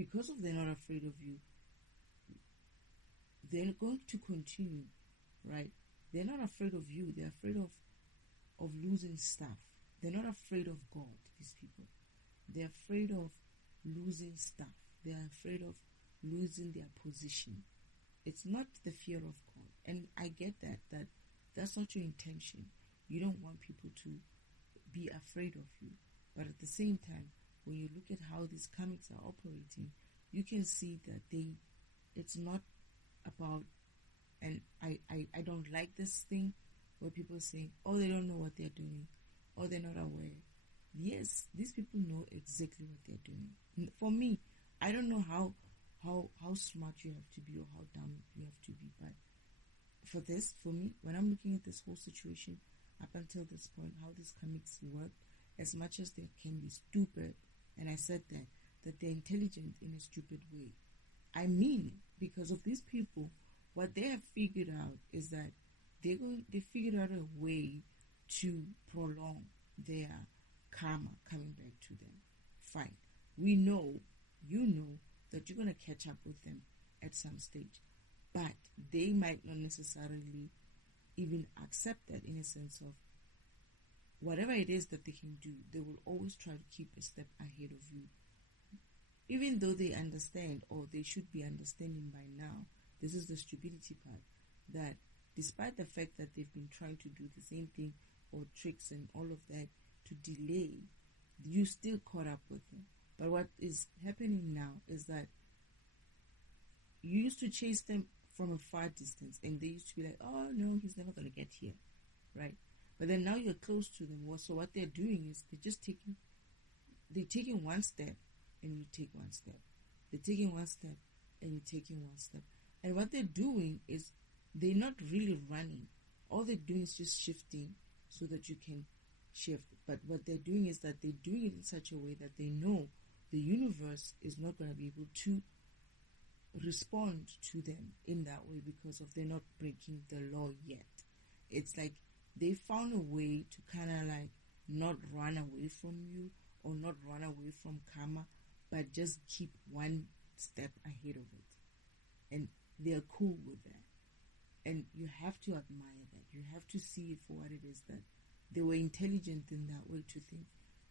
because of they're not afraid of you, they're going to continue, right? They're not afraid of you. They're afraid of losing stuff. They're not afraid of God, these people. They're afraid of losing stuff. They're afraid of losing their position. It's not the fear of God. And I get that's not your intention. You don't want people to be afraid of you. But at the same time, when you look at how these karmics are operating, you can see that it's not about, and I don't like this thing where people say, oh, they don't know what they're doing, or they're not aware. Yes, these people know exactly what they're doing. For me, I don't know how smart you have to be or how dumb you have to be, but for me, when I'm looking at this whole situation up until this point, how these comics work, as much as they can be stupid, and I said that they're intelligent in a stupid way. I mean, because of these people, what they have figured out is that they figured out a way to prolong their karma coming back to them. Fine. We know, you know, that you're going to catch up with them at some stage. But they might not necessarily even accept that, in a sense of whatever it is that they can do, they will always try to keep a step ahead of you. Even though they understand, or they should be understanding by now, this is the stupidity part, that despite the fact that they've been trying to do the same thing or tricks and all of that to delay, you still caught up with them. But what is happening now is that you used to chase them from a far distance, and they used to be like, oh no, he's never going to get here, right? But then now you're close to them. So what they're doing is they're taking one step, and you take one step. They're taking one step, and you're taking one step. And what they're doing is they're not really running. All they're doing is just shifting so that you can shift. But what they're doing is that they're doing it in such a way that they know the universe is not going to be able to respond to them in that way because of they're not breaking the law yet. It's like they found a way to kind of like not run away from you or not run away from karma, but just keep one step ahead of it. And they're cool with that. And you have to admire that. You have to see it for what it is, that they were intelligent in that way to think,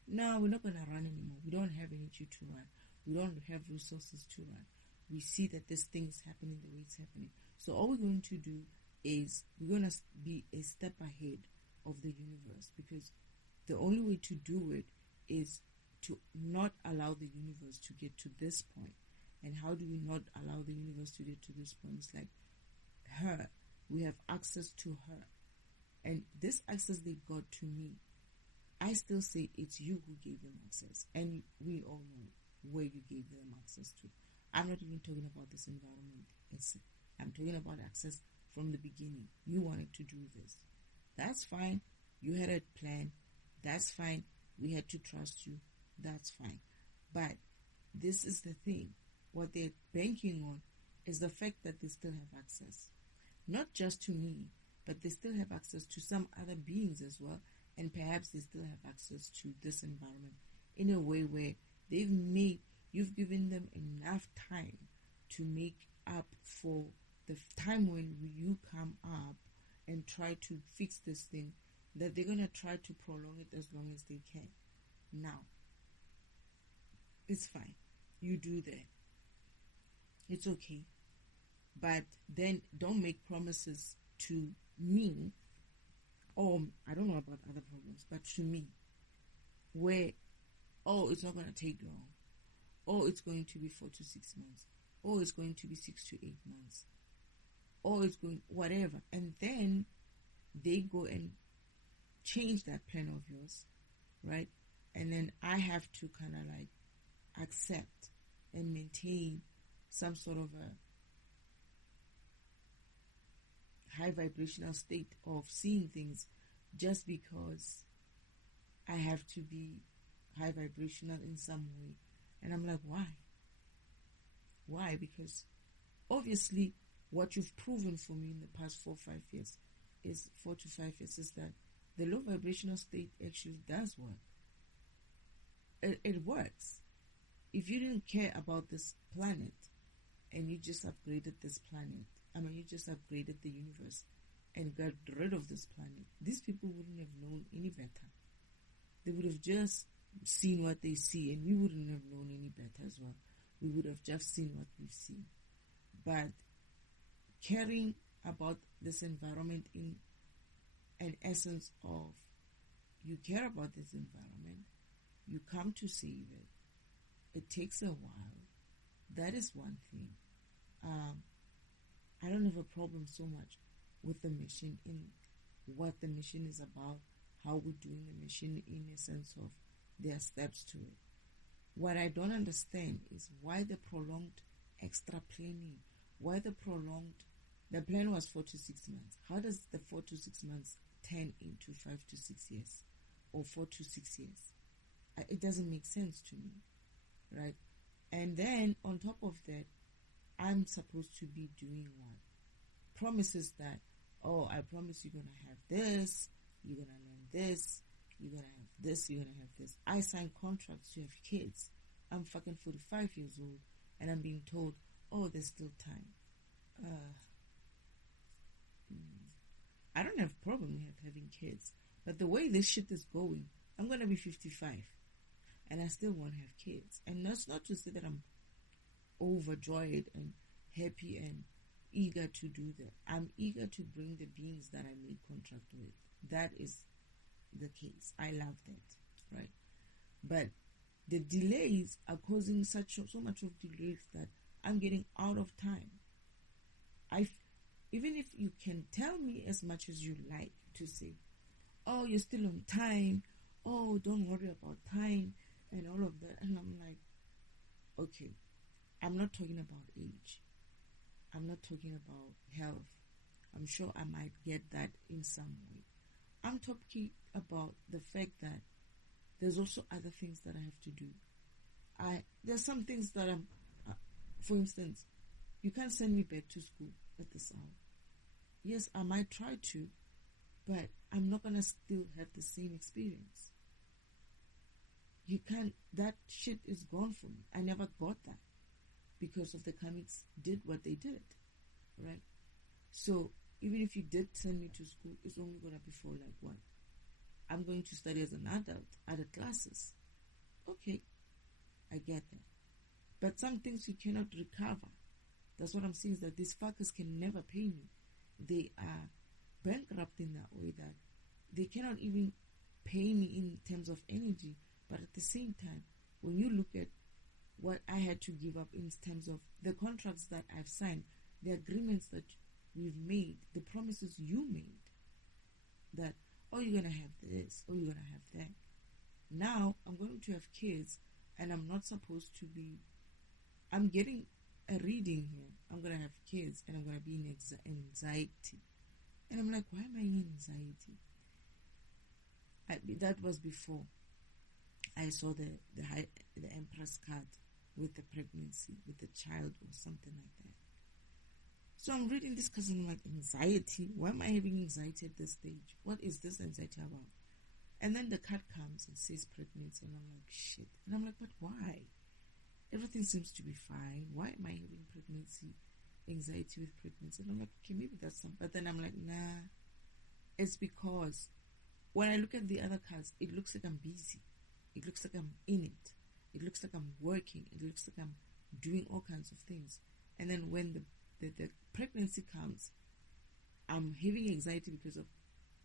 no, we're not going to run anymore. We don't have energy to run. We don't have resources to run. We see that this thing is happening the way it's happening. So all we're going to do is we're going to be a step ahead of the universe, because the only way to do it is to not allow the universe to get to this point. And how do we not allow the universe to get to this point? It's like her. We have access to her. And this access they got to me, I still say it's you who gave them access. And we all know where you gave them access to. I'm not even talking about this environment. I'm talking about access from the beginning. You wanted to do this. That's fine. You had a plan. That's fine. We had to trust you. That's fine. But this is the thing. What they're banking on is the fact that they still have access. Not just to me, but they still have access to some other beings as well. And perhaps they still have access to this environment in a way where you've given them enough time to make up for the time when you come up and try to fix this thing, that they're going to try to prolong it as long as they can. Now, it's fine. You do that. It's okay. But then don't make promises to me, or I don't know about other problems, but to me, where, oh, it's not going to take long. Oh, it's going to be 4 to 6 months. Oh, it's going to be 6 to 8 months. Oh, it's going, whatever. And then they go and change that plan of yours, right? And then I have to kind of like accept and maintain some sort of a high vibrational state of seeing things just because I have to be high vibrational in some way. And I'm like, why? Why? Because obviously what you've proven for me in the past 4 to 5 years is that the low vibrational state actually does work. It works. if you didn't care about this planet and you just upgraded this planet, you just upgraded the universe and got rid of this planet, these people wouldn't have known any better. They would have just seen what they see, and we wouldn't have known any better as well. We would have just seen what we've seen. But caring about this environment in an essence of you care about this environment, you come to save it. It takes a while. That is one thing. I don't have a problem so much with the mission in what the mission is about, how we're doing the mission in a sense of their steps to it. What I don't understand is why the prolonged extra planning, why the plan was 4 to 6 months. How does the 4 to 6 months turn into 5 to 6 years or 4 to 6 years? It doesn't make sense to me, right? And then on top of that, I'm supposed to be doing what? Promises that, oh, I promise you're going to have this, you're going to learn this, you're going to have this, you're going to have this. I signed contracts to have kids. I'm fucking 45 years old and I'm being told, oh, there's still time. I don't have a problem with having kids, but the way this shit is going, I'm going to be 55 and I still won't have kids. And that's not to say that I'm overjoyed and happy and eager to do that. I'm eager to bring the beings that I made contract with. That is the case. I love that, right? But the delays are causing so much of delays that I'm getting out of time. Even if you can tell me as much as you like to say, oh, you're still on time, oh, don't worry about time and all of that, and I'm like, okay, I'm not talking about age, I'm not talking about health. I'm sure I might get that in some way. I'm talking about the fact that there's also other things that I have to do. There's some things that for instance, you can't send me back to school at this hour. Yes, I might try to, but I'm not going to still have the same experience. You can't, that shit is gone for me. I never got that because of the Karmics did what they did, right? So even if you did send me to school, it's only going to be for like what? I'm going to study as an adult, other classes. Okay, I get that. But some things you cannot recover. That's what I'm saying, is that these fuckers can never pay me. They are bankrupt in that way that they cannot even pay me in terms of energy. But at the same time, when you look at what I had to give up in terms of the contracts that I've signed, the agreements that we've made, the promises you made, that, oh, you're going to have this, oh, you're going to have that. Now, I'm going to have kids, and I'm not supposed to be, I'm getting a reading here. I'm going to have kids, and I'm going to be in anxiety. And I'm like, why am I in anxiety? That was before I saw the Empress card with the pregnancy, with the child or something like that. So I'm reading this because I'm like, anxiety? Why am I having anxiety at this stage? What is this anxiety about? And then the card comes and says pregnancy, and I'm like, shit. And I'm like, but why? Everything seems to be fine. Why am I having pregnancy, anxiety with pregnancy? And I'm like, okay, maybe that's some. But then I'm like, nah. It's because when I look at the other cards, it looks like I'm busy. It looks like I'm in it. It looks like I'm working. It looks like I'm doing all kinds of things. And then when the pregnancy comes, I'm having anxiety because of,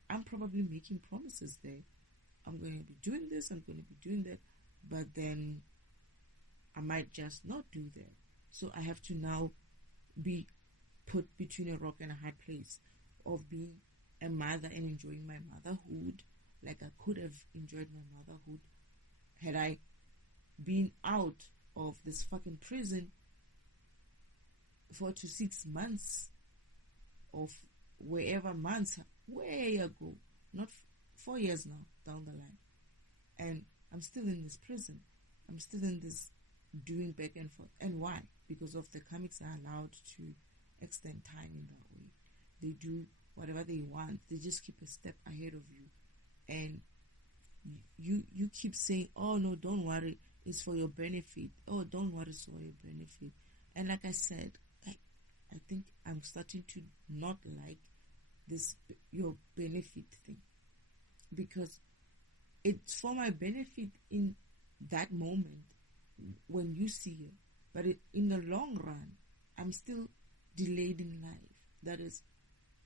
I'm probably making promises there. I'm going to be doing this, I'm going to be doing that, but then I might just not do that. So I have to now be put between a rock and a hard place of being a mother and enjoying my motherhood like I could have enjoyed my motherhood had I been out of this fucking prison 4 to 6 months of wherever months, way ago, not 4 years now down the line. And I'm still in this prison. I'm still in this doing back and forth. And why? Because of the Karmics are allowed to extend time in that way. They do whatever they want. They just keep a step ahead of you. And you keep saying, oh no, don't worry. It's for your benefit. Oh, don't worry, it's for your benefit. And like I said, I think I'm starting to not like this your benefit thing, because it's for my benefit in that moment when you see it, but in the long run, I'm still delayed in life. That is,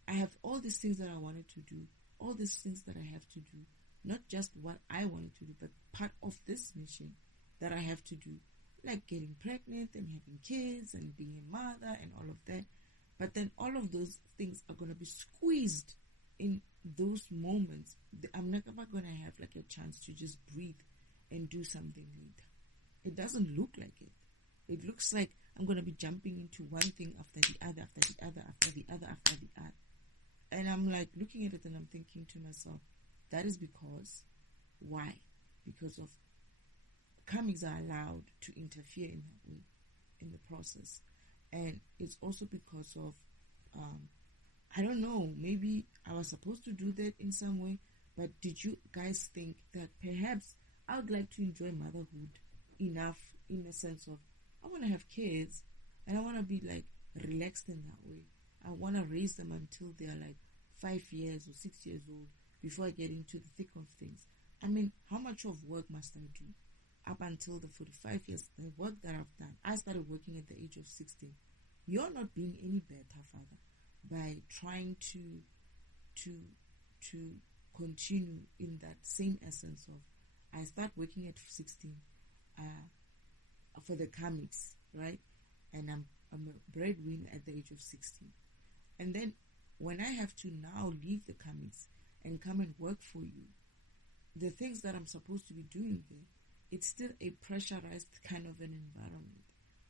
I have all these things that I wanted to do, all these things that I have to do, not just what I wanted to do, but part of this mission that I have to do, like getting pregnant and having kids and being a mother and all of that. But then all of those things are going to be squeezed in those moments. I'm never going to have like a chance to just breathe and do something later. It doesn't look like it. It looks like I'm going to be jumping into one thing after the other, after the other, after the other, after the other. And I'm like looking at it and I'm thinking to myself, that is because, why? Because of karmics are allowed to interfere in that way, in the process. And it's also because of, I don't know, maybe I was supposed to do that in some way, but did you guys think that perhaps I would like to enjoy motherhood enough in the sense of, I want to have kids and I want to be like relaxed in that way. I want to raise them until they are like 5 years or 6 years old before I get into the thick of things. I mean, how much of work must I do up until the 45 years, the work that I've done? I started working at the age of 16. You're not being any better, Father, by trying to continue in that same essence of, I start working at 16 for the Karmics, right? And I'm a breadwinner at the age of 16. And then when I have to now leave the Karmics and come and work for you, the things that I'm supposed to be doing there, it's still a pressurized kind of an environment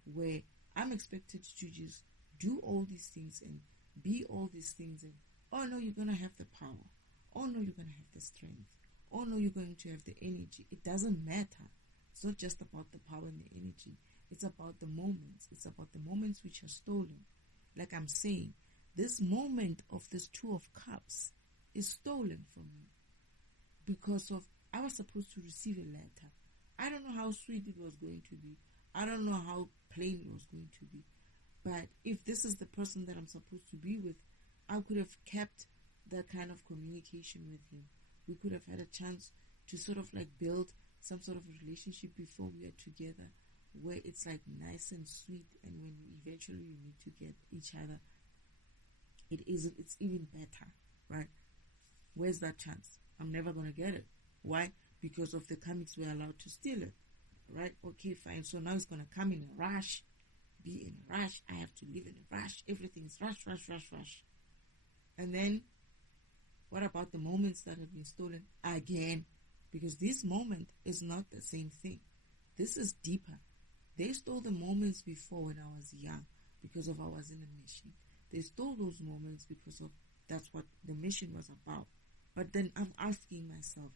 where I'm expected to just do all these things and be all these things. And, oh no, you're going to have the power. Oh no, you're going to have the strength. Oh no, you're going to have the energy. It doesn't matter. It's not just about the power and the energy. It's about the moments. It's about the moments which are stolen. Like I'm saying, this moment of this Two of Cups is stolen from me because of, I was supposed to receive a letter. I don't know how sweet it was going to be. I don't know how plain it was going to be. But if this is the person that I'm supposed to be with, I could have kept that kind of communication with him. We could have had a chance to sort of like build some sort of relationship before we are together, where it's like nice and sweet, and when eventually we meet to get each other, it's even better, right? Where's that chance? I'm never gonna get it. Why? Because of the Karmics we're allowed to steal it, right? Okay, fine. So now it's gonna come in a rush, be in a rush. I have to live in a rush. Everything's rush, rush, rush, rush. And then, what about the moments that have been stolen again? Because this moment is not the same thing. This is deeper. They stole the moments before when I was young because of I was in a mission. They stole those moments because of that's what the mission was about. But then I'm asking myself,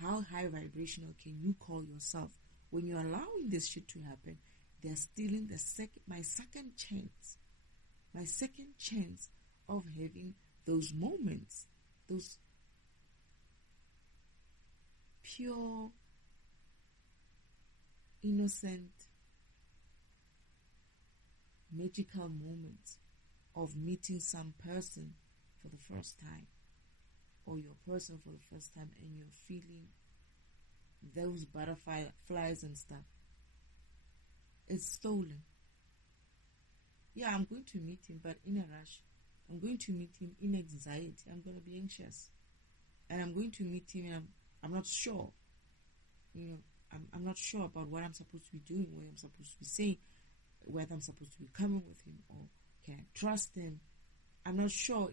how high vibrational can you call yourself when you're allowing this shit to happen? They're stealing my second chance of having those moments, those pure, innocent, magical moments of meeting some person for the first time, or your person for the first time, and you're feeling those butterflies and stuff. It's stolen. Yeah, I'm going to meet him, but in a rush. I'm going to meet him in anxiety. I'm going to be anxious. And I'm going to meet him and I'm not sure. I'm not sure about what I'm supposed to be doing, what I'm supposed to be saying, whether I'm supposed to be coming with him or can I trust him. I'm not sure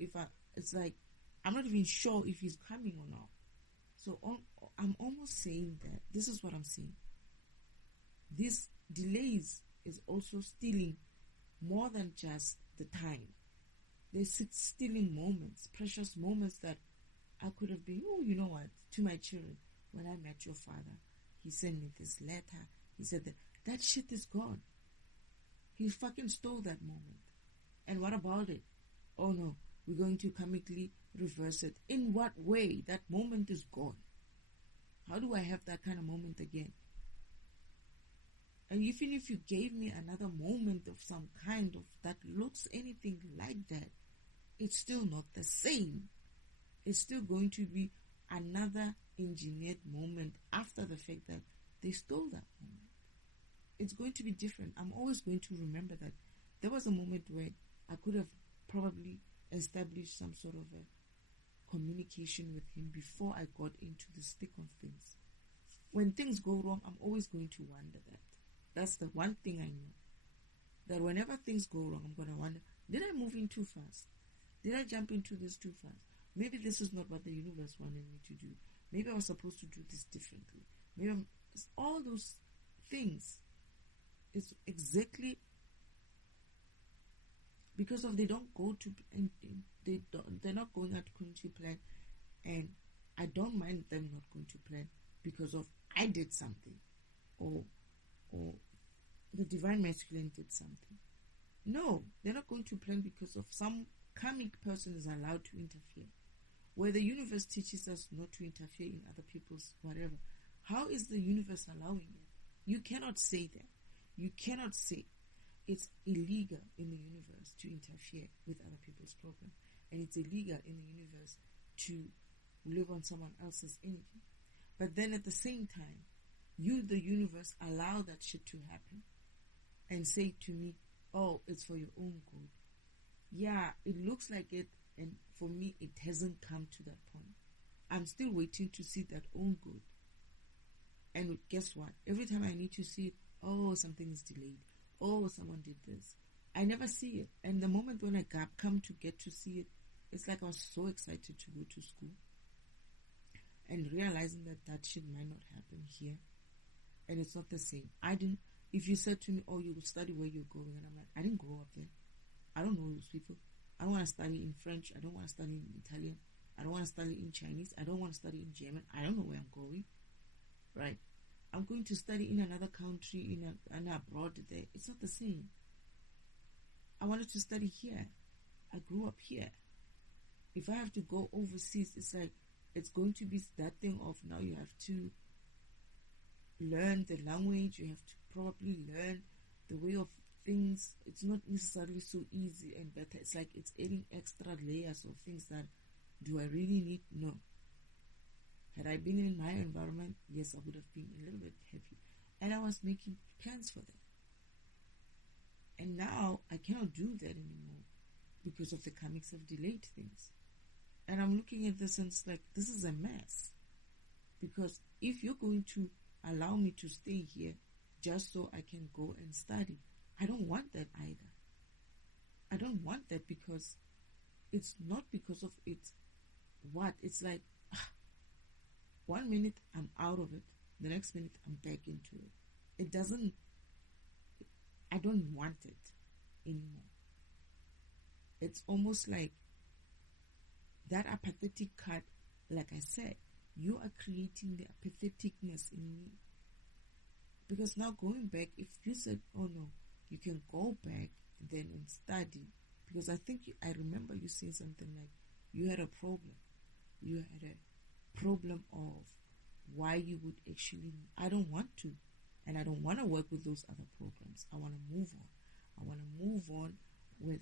I'm not even sure if he's coming or not. So I'm almost saying that this is what I'm saying. This delays is also stealing more than just the time. They're stealing moments, precious moments that I could have been, oh, you know what, to my children, when I met your father, he sent me this letter. He said that shit is gone. He fucking stole that moment. And what about it? Oh no, we're going to karmically reverse it. In what way? That moment is gone. How do I have that kind of moment again? And even if you gave me another moment of some kind of that looks anything like that, it's still not the same. It's still going to be another engineered moment after the fact that they stole that moment. It's going to be different. I'm always going to remember that there was a moment where I could have probably established some sort of a communication with him before I got into the thick of things. When things go wrong, I'm always going to wonder that. That's the one thing I know. That whenever things go wrong, I'm going to wonder, did I move in too fast? Did I jump into this too fast? Maybe this is not what the universe wanted me to do. Maybe I was supposed to do this differently. Maybe all those things is exactly because of they don't go to they're not going according to plan, and I don't mind them not going to plan because of I did something, or the divine masculine did something. No, they're not going to plan because of some karmic person is allowed to interfere. Where the universe teaches us not to interfere in other people's whatever. How is the universe allowing it? You cannot say that. You cannot say it's illegal in the universe to interfere with other people's program. And it's illegal in the universe to live on someone else's energy. But then at the same time, you, the universe, allow that shit to happen and say to me, oh, it's for your own good. Yeah, it looks like it, and for me, it hasn't come to that point. I'm still waiting to see that own good. And guess what? Every time I need to see it, oh, something is delayed. Oh, someone did this. I never see it. And the moment when I come to get to see it, it's like I was so excited to go to school. And realizing that shit might not happen here. And it's not the same. If you said to me, oh, you will study where you're going, and I'm like, I didn't grow up there. I don't know those people. I don't want to study in French. I don't want to study in Italian. I don't want to study in Chinese. I don't want to study in German. I don't know where I'm going. Right? I'm going to study in another country, and abroad there. It's not the same. I wanted to study here. I grew up here. If I have to go overseas, it's like, it's going to be that thing of now you have to learn the language. You have to probably learn the way of things. It's not necessarily so easy and better. It's like it's adding extra layers of things that do I really need? No. Had I been in my environment, yes, I would have been a little bit happy. And I was making plans for that. And now I cannot do that anymore because of the karmics have delayed things. And I'm looking at this and it's like, this is a mess. Because if you're going to allow me to stay here just so I can go and study, I don't want that either. I don't want that because it's not because of it. What? It's like, 1 minute I'm out of it, the next minute I'm back into it. It doesn't, I don't want it anymore. It's almost like that apathetic card, like I said, you are creating the apatheticness in me. Because now going back, if you said, oh no, you can go back then and study. Because I think, I remember you saying something like, you had a problem. You had a problem of why you would actually, I don't want to. And I don't want to work with those other programs. I want to move on. I want to move on with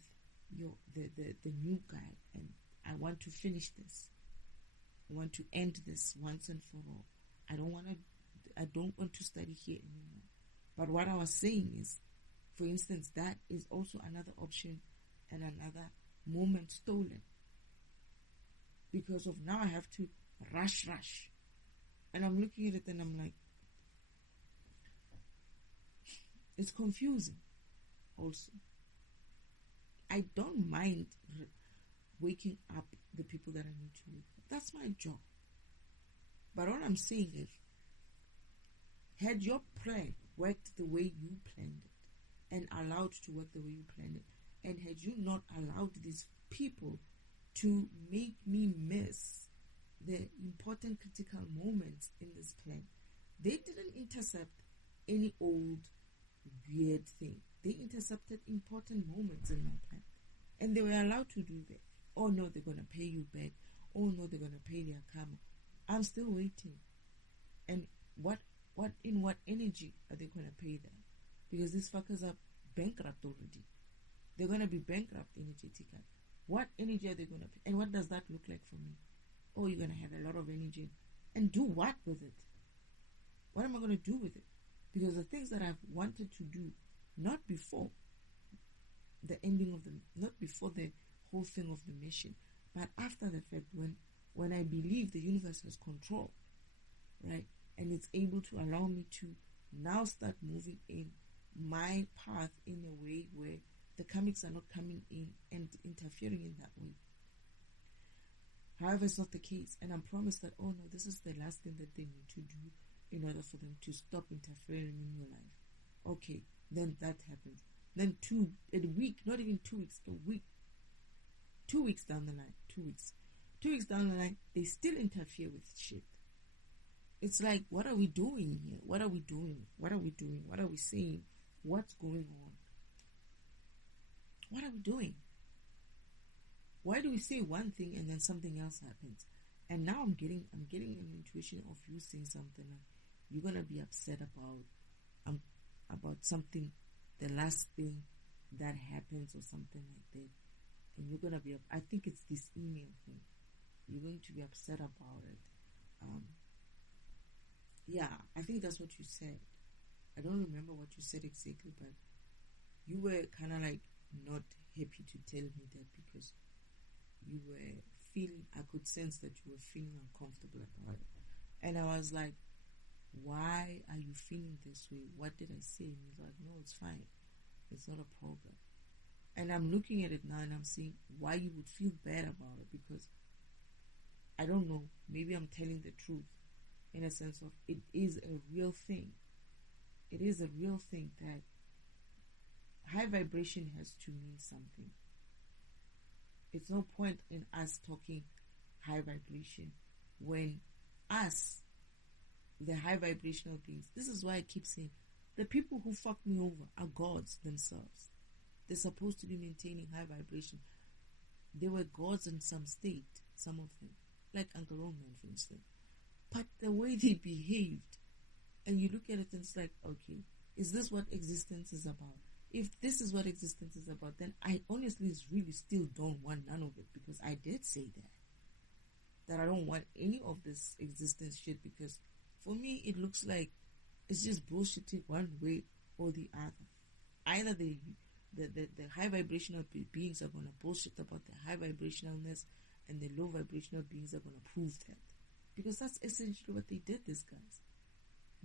the new guy. And I want to finish this. I want to end this once and for all. I don't want to study here anymore. But what I was saying is, for instance, that is also another option and another moment stolen. Because of now I have to rush. And I'm looking at it and I'm like, it's confusing also. I don't mind waking up the people that I need to wake up. That's my job. But all I'm saying is, had your plan worked the way you planned it and allowed to work the way you planned it, and had you not allowed these people to make me miss the important critical moments in this plan, they didn't intercept any old weird thing. They intercepted important moments in my plan. And they were allowed to do that. Oh no, they're going to pay you back. Oh no, they're going to pay their karma. I'm still waiting. And what energy are they going to pay them? because these fuckers are bankrupt already. They're going to be bankrupt energetically. What energy are they going to pay? And what does that look like for me? Oh, you're going to have a lot of energy. And do what with it? What am I going to do with it? Because the things that I've wanted to do, not before the ending of the, not before the whole thing of the mission, but after the fact, when I believe the universe has control, right? And it's able to allow me to now start moving in my path in a way where the karmics are not coming in and interfering in that way. However, it's not the case. And I'm promised that, oh no, this is the last thing that they need to do in order for them to stop interfering in your life. Okay, then that happens. Then a week, not even 2 weeks, a week, 2 weeks down the line, 2 weeks. 2 weeks down the line, they still interfere with shit. It's like, what are we doing here? What are we doing? What are we doing? What are we saying? What's going on? What are we doing? Why do we say one thing and then something else happens? And now I'm getting an intuition of you saying something like you're gonna be upset about something, the last thing that happens or something like that, and you're gonna be. I think it's this email thing. You're going to be upset about it. Yeah, I think that's what you said. I don't remember what you said exactly, but you were kind of like not happy to tell me that because you were feeling, I could sense that you were feeling uncomfortable about it. And I was like, why are you feeling this way? What did I say? And he's like, no, it's fine. It's not a problem. And I'm looking at it now and I'm seeing why you would feel bad about it, because I don't know, maybe I'm telling the truth in a sense of it is a real thing. It is a real thing that high vibration has to mean something. It's no point in us talking high vibration when us, the high vibrational beings, this is why I keep saying the people who fuck me over are gods themselves. They're supposed to be maintaining high vibration. They were gods in some state, some of them, like Uncle Roman, for instance. But the way they behaved, and you look at it and it's like, okay, is this what existence is about? If this is what existence is about, then I honestly really still don't want none of it, because I did say that I don't want any of this existence shit, because for me it looks like it's just bullshitting one way or the other. Either the high vibrational beings are going to bullshit about the high vibrationalness, and the low vibrational beings are going to prove that. Because that's essentially what they did, these guys.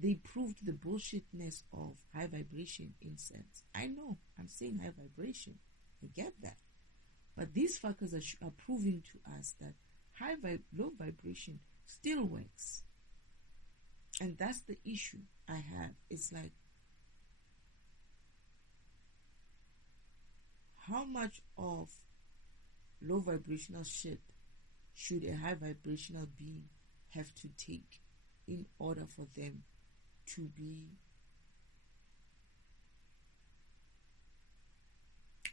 They proved the bullshitness of high vibration in sense. I know, I'm saying high vibration. I get that. But these fuckers are proving to us that low vibration still works. And that's the issue I have. It's like, how much of low vibrational shit should a high vibrational being have to take in order for them to be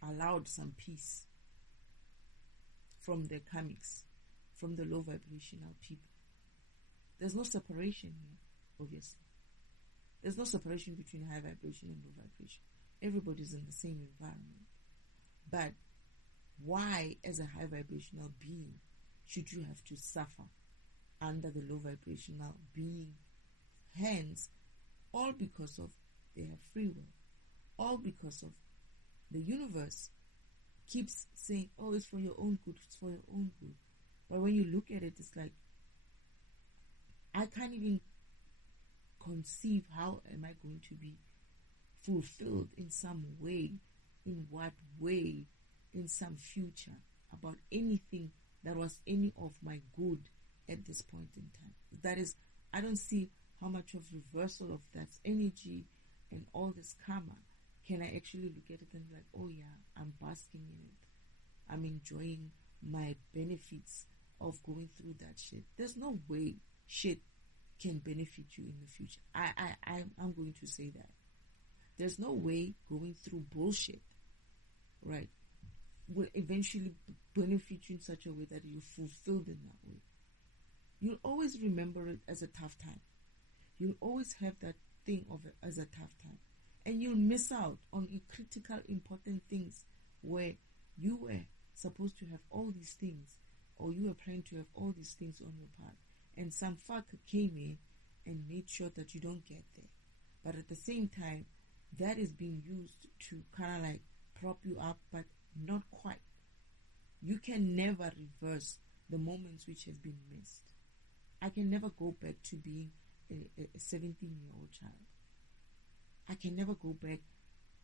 allowed some peace from the karmics, from the low vibrational people? There's no separation here, obviously. There's no separation between high vibration and low vibration. Everybody's in the same environment. But why, as a high vibrational being, should you have to suffer under the low vibrational being hands, all because of they have free will, all because of the universe keeps saying, oh, it's for your own good, it's for your own good. But when you look at it, it's like, I can't even conceive how am I going to be fulfilled in some way, in what way, in some future, about anything that was any of my good at this point in time. That is, I don't see how much of reversal of that energy and all this karma can I actually look at it and be like, oh yeah, I'm basking in it. I'm enjoying my benefits of going through that shit. There's no way shit can benefit you in the future. I'm going to say that. There's no way going through bullshit, right, will eventually benefit you in such a way that you're fulfilled in that way. You'll always remember it as a tough time. You'll always have that thing of it as a tough time. And you'll miss out on critical, important things where you were supposed to have all these things, or you were planning to have all these things on your path. And some fucker came in and made sure that you don't get there. But at the same time, that is being used to kind of like prop you up, but not quite. You can never reverse the moments which have been missed. I can never go back to being a 17-year-old child. I can never go back.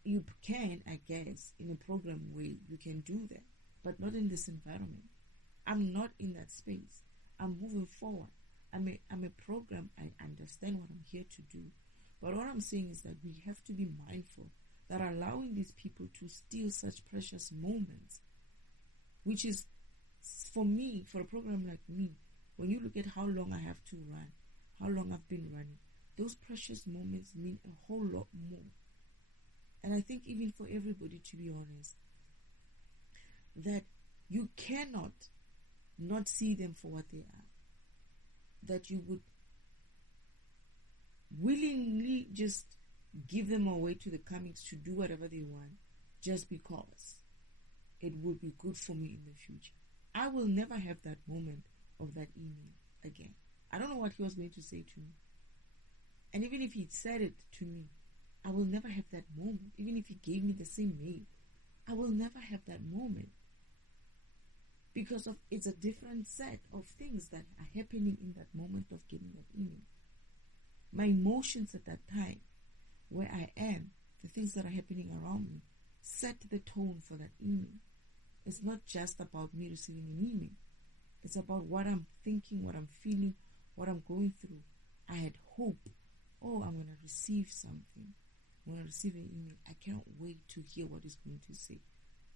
You can, I guess, in a program way, you can do that, but not in this environment. I'm not in that space. I'm moving forward. I'm a program. I understand what I'm here to do. But what I'm saying is that we have to be mindful that allowing these people to steal such precious moments, which is, for me, for a program like me, when you look at how long I have to run, how long I've been running, those precious moments mean a whole lot more. And I think even for everybody, to be honest, that you cannot not see them for what they are. That you would willingly just give them away to the Karmics to do whatever they want just because it would be good for me in the future. I will never have that moment of that email again. I don't know what he was going to say to me. And even if he said it to me, I will never have that moment. Even if he gave me the same mail, I will never have that moment. Because of it's a different set of things that are happening in that moment of getting that email. My emotions at that time, where I am, the things that are happening around me, set the tone for that email. It's not just about me receiving an email. It's about what I'm thinking, what I'm feeling, what I'm going through. I had hope. Oh, I'm going to receive something. I'm going to receive an email. I can't wait to hear what it's going to say.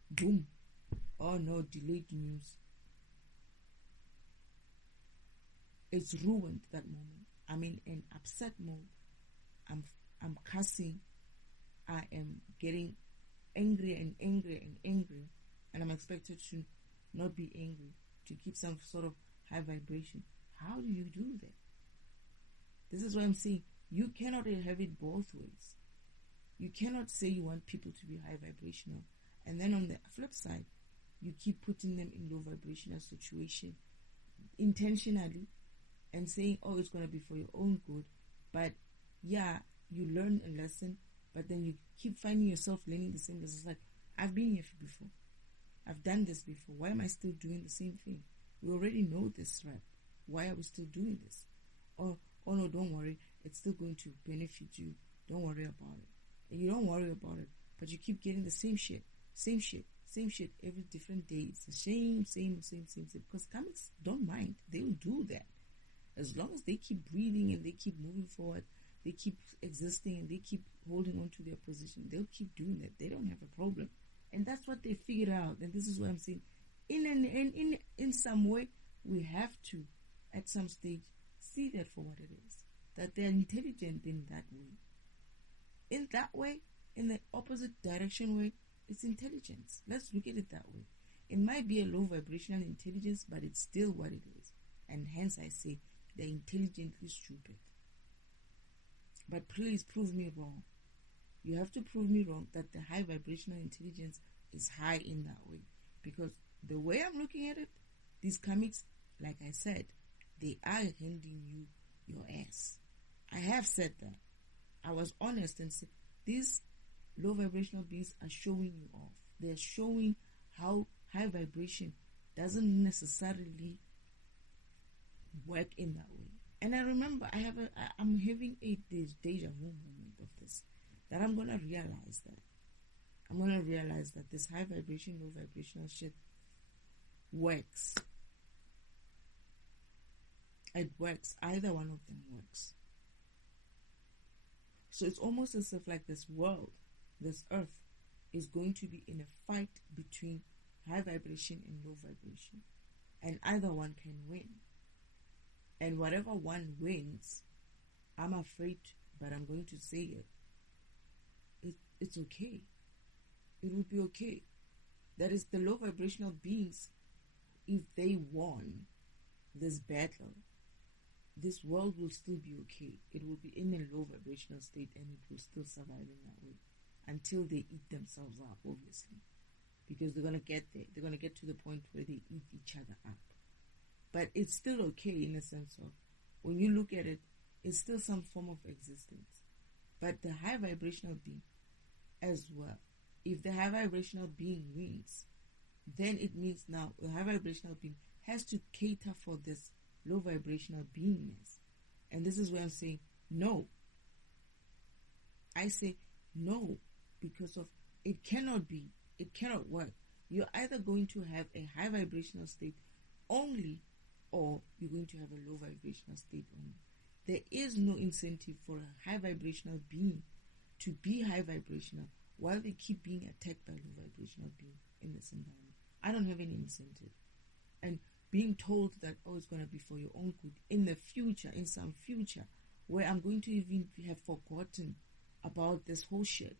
Boom. Oh no, delayed news. It's ruined that moment. I'm in an upset mode. I'm cussing. I am getting angrier and angrier and angrier. And I'm expected to not be angry, to keep some sort of high vibration. How do you do that? This is what I'm saying. You cannot have it both ways. You cannot say you want people to be high vibrational, and then on the flip side, you keep putting them in low vibrational situation intentionally and saying, oh, it's going to be for your own good. But yeah, you learn a lesson, but then you keep finding yourself learning the same lesson. It's like, I've been here before. I've done this before. Why am I still doing the same thing? We already know this, right? Why are we still doing this? Oh no, don't worry. It's still going to benefit you. Don't worry about it. And you don't worry about it, but you keep getting the same shit every different day. It's the same. Because Karmics don't mind. They'll do that. As long as they keep breathing and they keep moving forward, they keep existing and they keep holding on to their position, they'll keep doing that. They don't have a problem. And that's what they figured out. And this is what I'm saying. In some way, we have to, at some stage, see that for what it is. That they're intelligent in that way. In that way, in the opposite direction way, it's intelligence. Let's look at it that way. It might be a low vibrational intelligence, but it's still what it is. And hence I say they're intelligently stupid. But please prove me wrong. You have to prove me wrong that the high vibrational intelligence is high in that way. Because the way I'm looking at it, these Karmics, like I said, they are handing you your ass. I have said that. I was honest and said, these low vibrational beings are showing you off. They're showing how high vibration doesn't necessarily work in that way. And I remember I'm having a deja vu moment of this, that I'm going to realize that. I'm going to realize that this high vibration, low vibrational shit works. It works. Either one of them works. So it's almost as if like this world, this earth, is going to be in a fight between high vibration and low vibration. And either one can win. And whatever one wins, I'm afraid, but I'm going to say it. It's okay. It will be okay. That is, the low vibrational beings, if they won this battle, this world will still be okay. It will be in a low vibrational state and it will still survive in that way until they eat themselves up, obviously. Because they're going to get there. They're going to get to the point where they eat each other up. But it's still okay in a sense of, when you look at it, it's still some form of existence. But the high vibrational being as well, if the high vibrational being wins, then it means now the high vibrational being has to cater for this low vibrational beingness. And this is where I'm saying no. I say no, because of it cannot be, it cannot work. You're either going to have a high vibrational state only, or you're going to have a low vibrational state only. There is no incentive for a high vibrational being to be high vibrational while they keep being attacked by low vibrational being in this environment. I don't have any incentive. And being told that, oh, it's going to be for your own good in the future, in some future, where I'm going to even have forgotten about this whole shit,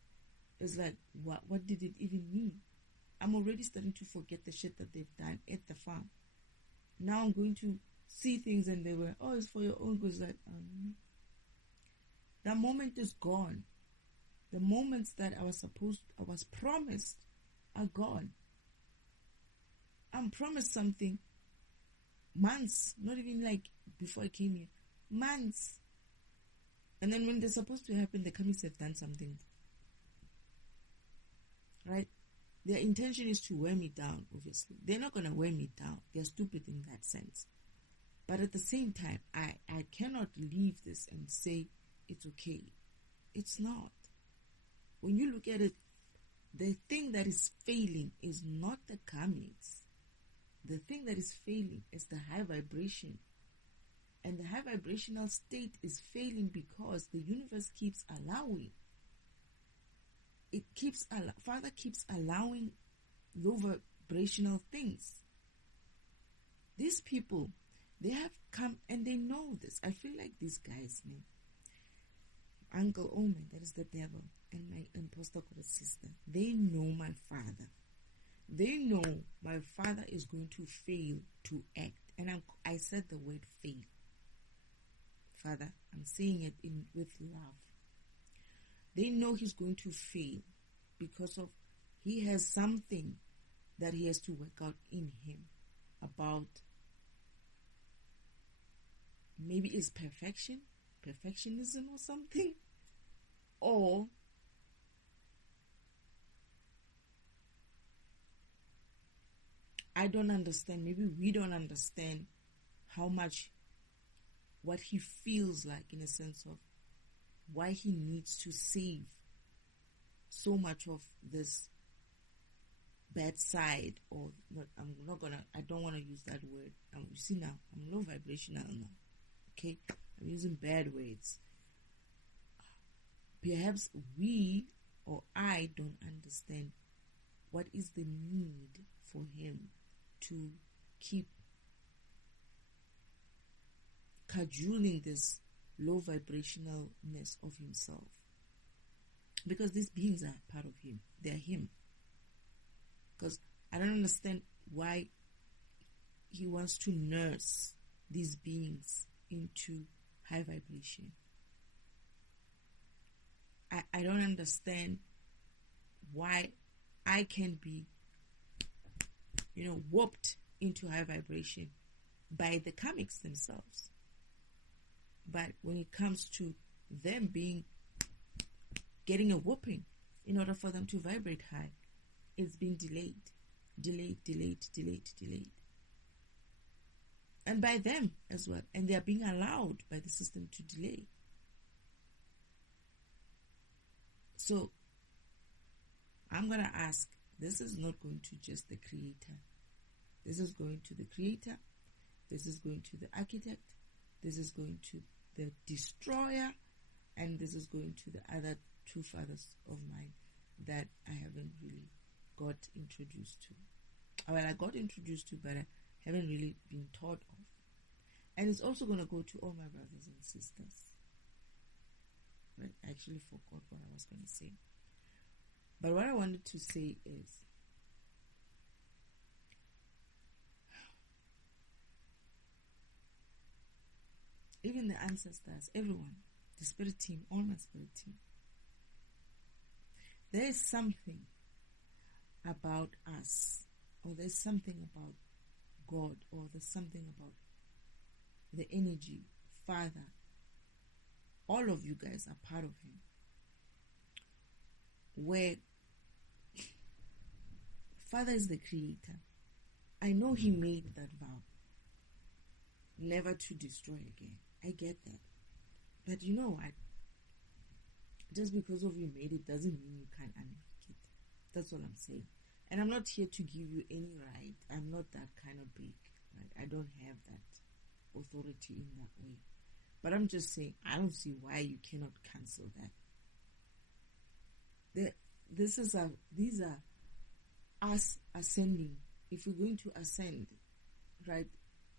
is like, what did it even mean? I'm already starting to forget the shit that they've done at the farm. Now I'm going to see things and they were, oh, it's for your own good. It's like, that moment is gone. The moments that I was promised are gone. I'm promised something months, not even like before I came here, months. And then when they're supposed to happen, the Karmics have done something. Right? Their intention is to wear me down, obviously. They're not going to wear me down. They're stupid in that sense. But at the same time, I cannot leave this and say it's okay. It's not. When you look at it, the thing that is failing is not the Karmics. The thing that is failing is the high vibration. And the high vibrational state is failing because the universe keeps allowing. Father keeps allowing low vibrational things. These people, they have come and they know this. I feel like these guys, man. Uncle Omen, that is the devil, and my imposter goddess sister, they know my father. They know my father is going to fail to act. And I said the word fail. Father, I'm saying it with love. They know he's going to fail because of he has something that he has to work out in him about maybe it's perfectionism or something, or I don't understand. Maybe we don't understand how much what he feels like, in a sense of why he needs to save so much of this bad side, or not. I don't want to use that word. You see now, I'm low vibrational now. Okay, I'm using bad words. Perhaps we or I don't understand what is the need for him to keep cajoling this low vibrationalness of himself, because these beings are part of him. They're him. Because I don't understand why he wants to nurse these beings into high vibration. I don't understand why I can be, warped into high vibration by the Karmics themselves. But when it comes to them getting a whooping in order for them to vibrate high, it's been delayed. And by them as well. And they are being allowed by the system to delay. So, I'm going to ask, this is not going to just the creator. This is going to the creator. This is going to the architect. This is going to the destroyer. And this is going to the other two fathers of mine that I haven't really got introduced to. Well, I got introduced to, but I haven't really been taught of. And it's also going to go to all my brothers and sisters. But I actually forgot what I was going to say. But what I wanted to say is, even the ancestors, everyone, the spirit team, all my spirit team. There is something about us, or there's something about God, or there's something about the energy, Father. All of you guys are part of Him. Where Father is the creator. I know He made that vow, never to destroy again. I get that. But you know what? Just because of you made it doesn't mean you can't unmake it. That's all I'm saying. And I'm not here to give you any right. I'm not that kind of big. Right? I don't have that authority in that way. But I'm just saying, I don't see why you cannot cancel that. These are us ascending. If we're going to ascend, right?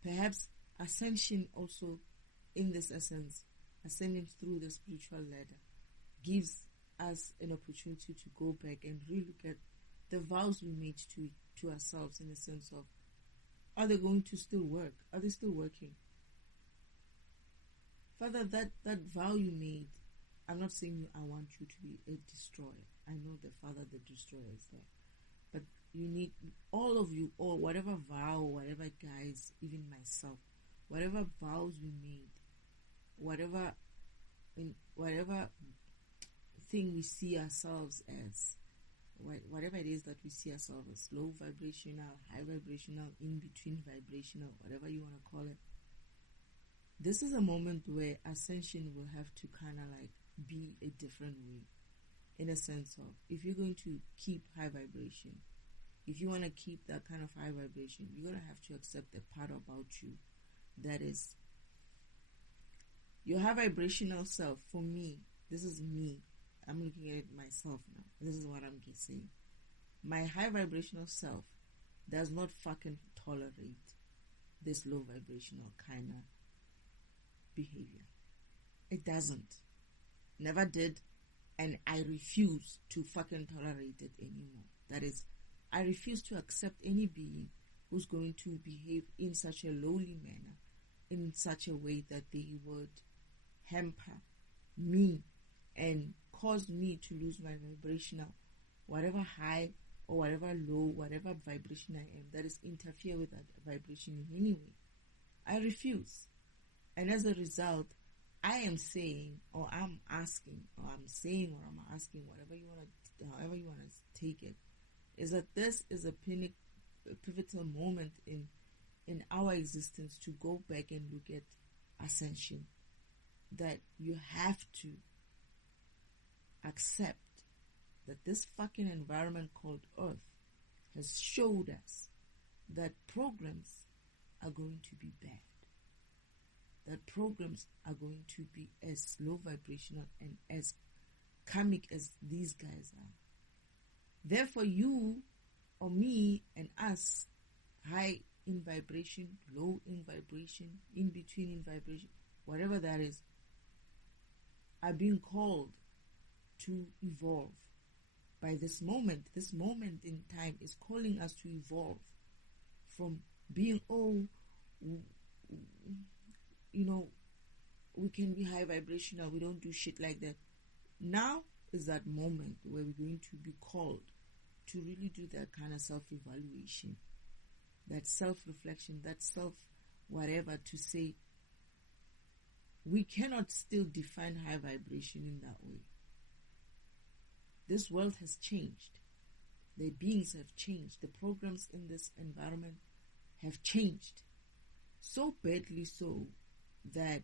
Perhaps ascension also, in this essence, ascending through the spiritual ladder, gives us an opportunity to go back and relook at the vows we made to ourselves, in the sense of, are they going to still work? Are they still working? Father, that vow you made, I'm not saying I want you to be a destroyer. I know the Father, the destroyer, is there. But you need, all of you, or whatever vow, whatever guys, even myself, whatever vows we made, whatever thing we see ourselves as, whatever it is that we see ourselves as, low vibrational, high vibrational, in between vibrational, whatever you want to call it. This is a moment where ascension will have to kind of like be a different way, in a sense of, if you're going to keep high vibration, if you want to keep that kind of high vibration, you're going to have to accept the part about you that is your high vibrational self. For me, this is me. I'm looking at it myself now. This is what I'm saying. My high vibrational self does not fucking tolerate this low vibrational kind of behavior. It doesn't. Never did. And I refuse to fucking tolerate it anymore. That is, I refuse to accept any being who's going to behave in such a lowly manner, in such a way that they would hamper me and cause me to lose my vibrational, whatever high or whatever low, whatever vibration I am, that is interfere with that vibration in any way. I refuse. And as a result, I am saying, or I'm asking, or I'm saying, or I'm asking, whatever you want to, however you want to take it, is that this is a pivotal moment in our existence to go back and look at ascension. That you have to accept that this fucking environment called Earth has showed us that programs are going to be bad. That programs are going to be as low vibrational and as karmic as these guys are. Therefore, you or me and us, high in vibration, low in vibration, in between in vibration, whatever that is, are being called to evolve. By this moment in time is calling us to evolve from being, we can be high vibrational, we don't do shit like that. Now is that moment where we're going to be called to really do that kind of self-evaluation, that self-reflection, that self-whatever, to say, we cannot still define high vibration in that way. This world has changed. The beings have changed. The programs in this environment have changed. So badly so that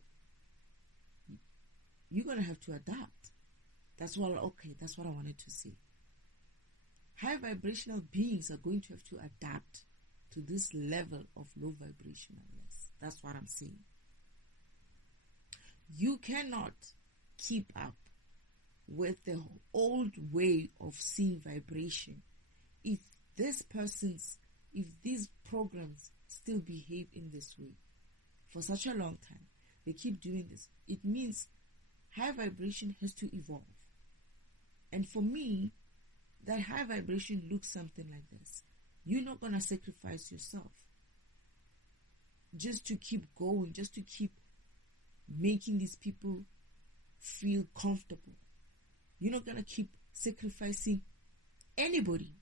you're going to have to adapt. That's what I wanted to say. High vibrational beings are going to have to adapt to this level of low vibrationalness. That's what I'm saying. You cannot keep up with the old way of seeing vibration if these programs still behave in this way for such a long time. They keep doing this. It means high vibration has to evolve. And for me, that high vibration looks something like this. You're not going to sacrifice yourself just to keep going, just to keep making these people feel comfortable. You're not going to keep sacrificing anybody,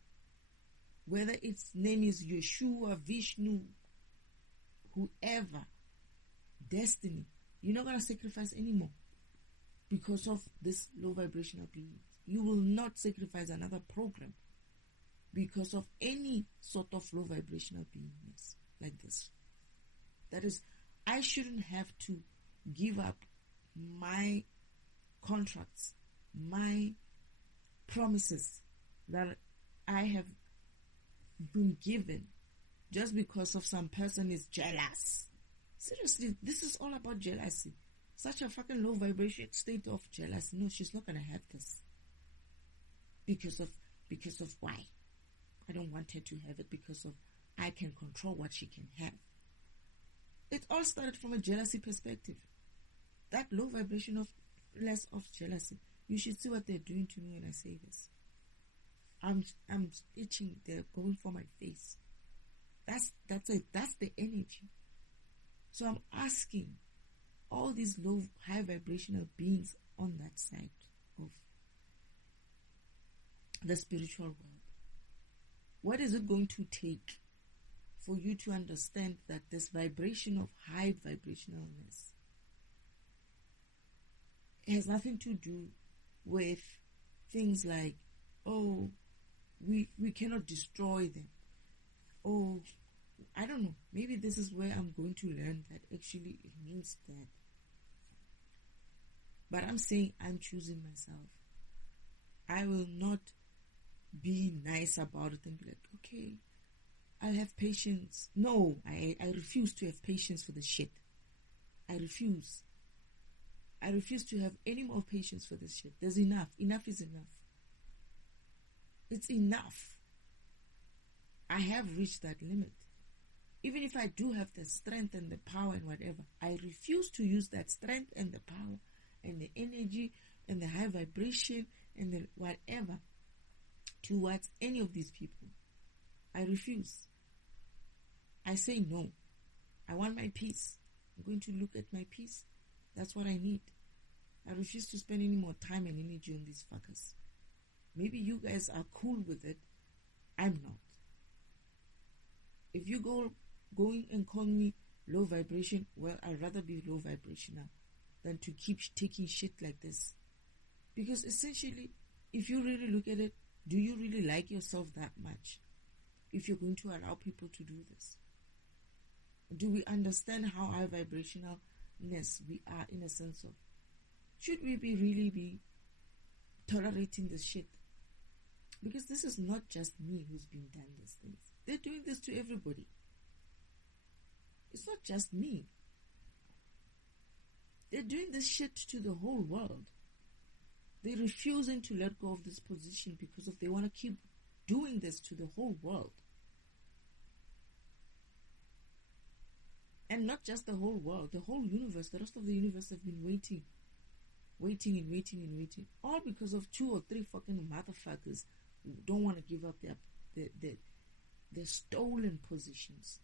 whether its name is Yeshua, Vishnu, whoever, destiny. You're not going to sacrifice anymore because of this low vibrational being. You will not sacrifice another program because of any sort of low vibrational beingness like this. That is, I shouldn't have to give up my contracts, my promises that I have been given just because of some person is jealous. Seriously, this is all about jealousy. Such a fucking low vibration state of jealousy. No, she's not gonna have this. Because of why? I don't want her to have it because of I can control what she can have. It all started from a jealousy perspective. That low vibration of less of jealousy. You should see what they're doing to me when I say this. I'm itching. They're going for my face. That's it. That's the energy. So I'm asking all these low, high vibrational beings on that side of the spiritual world. What is it going to take for you to understand that this vibration of high vibrationalness has nothing to do with things like, oh, we cannot destroy them. Oh, I don't know. Maybe this is where I'm going to learn that actually it means that. But I'm saying I'm choosing myself. I will not be nice about it and be like, okay, I'll have patience. No, I refuse to have patience for the shit. I refuse. I refuse to have any more patience for this shit. There's enough. Enough is enough. It's enough. I have reached that limit. Even if I do have the strength and the power and whatever, I refuse to use that strength and the power and the energy and the high vibration and the whatever towards any of these people. I refuse. I say no. I want my peace. I'm going to look at my peace. That's what I need. I refuse to spend any more time and energy on these fuckers. Maybe you guys are cool with it. I'm not. If you going and call me low vibration, well, I'd rather be low vibrational than to keep taking shit like this. Because essentially, if you really look at it, do you really like yourself that much? If you're going to allow people to do this? Do we understand how high vibrationalness we are in a sense of, should we really be tolerating this shit? Because this is not just me who's been done these things. They're doing this to everybody. It's not just me. They're doing this shit to the whole world. They're refusing to let go of this position because of they want to keep doing this to the whole world. And not just the whole world, the whole universe, the rest of the universe have been waiting. All because of 2 or 3 fucking motherfuckers who don't want to give up their stolen positions.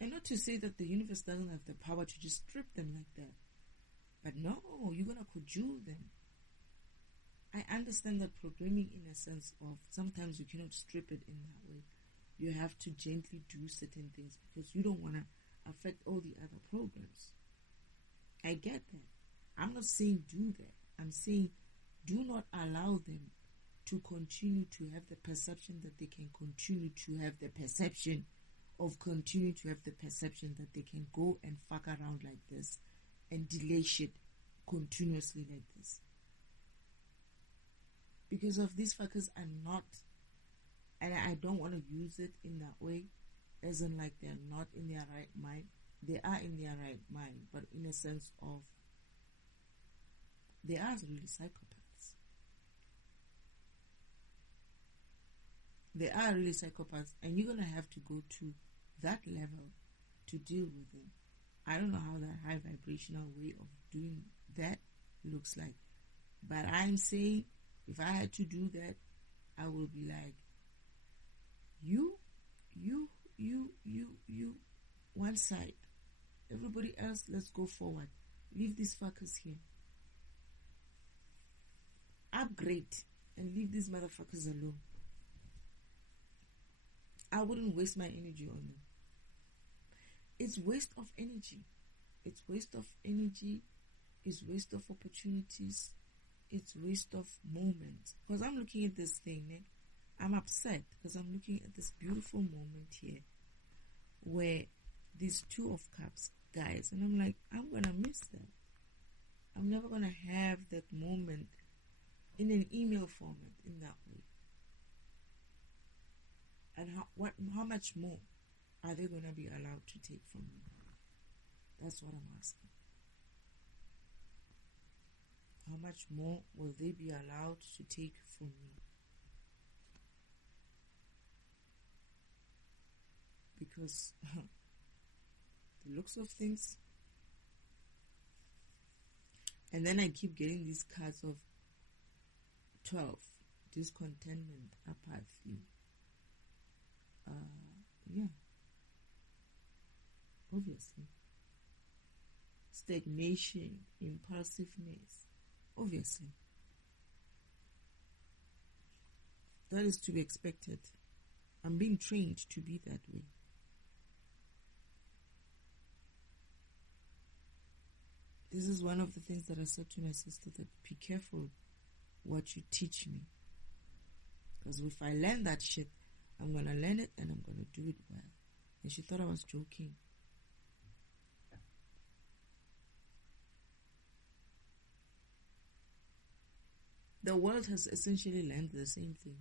And not to say that the universe doesn't have the power to just strip them like that. But no, you're going to cajole them. I understand that programming in a sense of sometimes you cannot strip it in that way. You have to gently do certain things because you don't want to affect all the other programs. I get that. I'm not saying do that. I'm saying do not allow them to continue to have the perception that they can continue to have the perception of continue to have the perception that they can go and fuck around like this and delay shit continuously like this. Because of these fuckers are not, and I don't want to use it in that way, as in like they're not in their right mind. They are in their right mind, but in a sense of they are really psychopaths. They are really psychopaths, and you're gonna have to go to that level to deal with them. I don't know how that high vibrational way of doing that looks like, but I'm saying if I had to do that, I will be like, you, one side. Everybody else, let's go forward. Leave these fuckers here. Upgrade and leave these motherfuckers alone. I wouldn't waste my energy on them. It's waste of energy. It's waste of energy. It's waste of opportunities. It's waste of moments. Because I'm looking at this thing, I'm upset because I'm looking at this beautiful moment here where these Two of Cups guys, and I'm like, I'm gonna miss that. I'm never gonna have that moment in an email format in that way. And how much more are they gonna be allowed to take from me? That's what I'm asking. How much more will they be allowed to take from me? Because the looks of things, and then I keep getting these cards of 12, discontentment, apathy, yeah, obviously, stagnation, impulsiveness, obviously, that is to be expected. I'm being trained to be that way. This is one of the things that I said to my sister, that be careful what you teach me. Because if I learn that shit, I'm going to learn it and I'm going to do it well. And she thought I was joking. The world has essentially learned the same thing.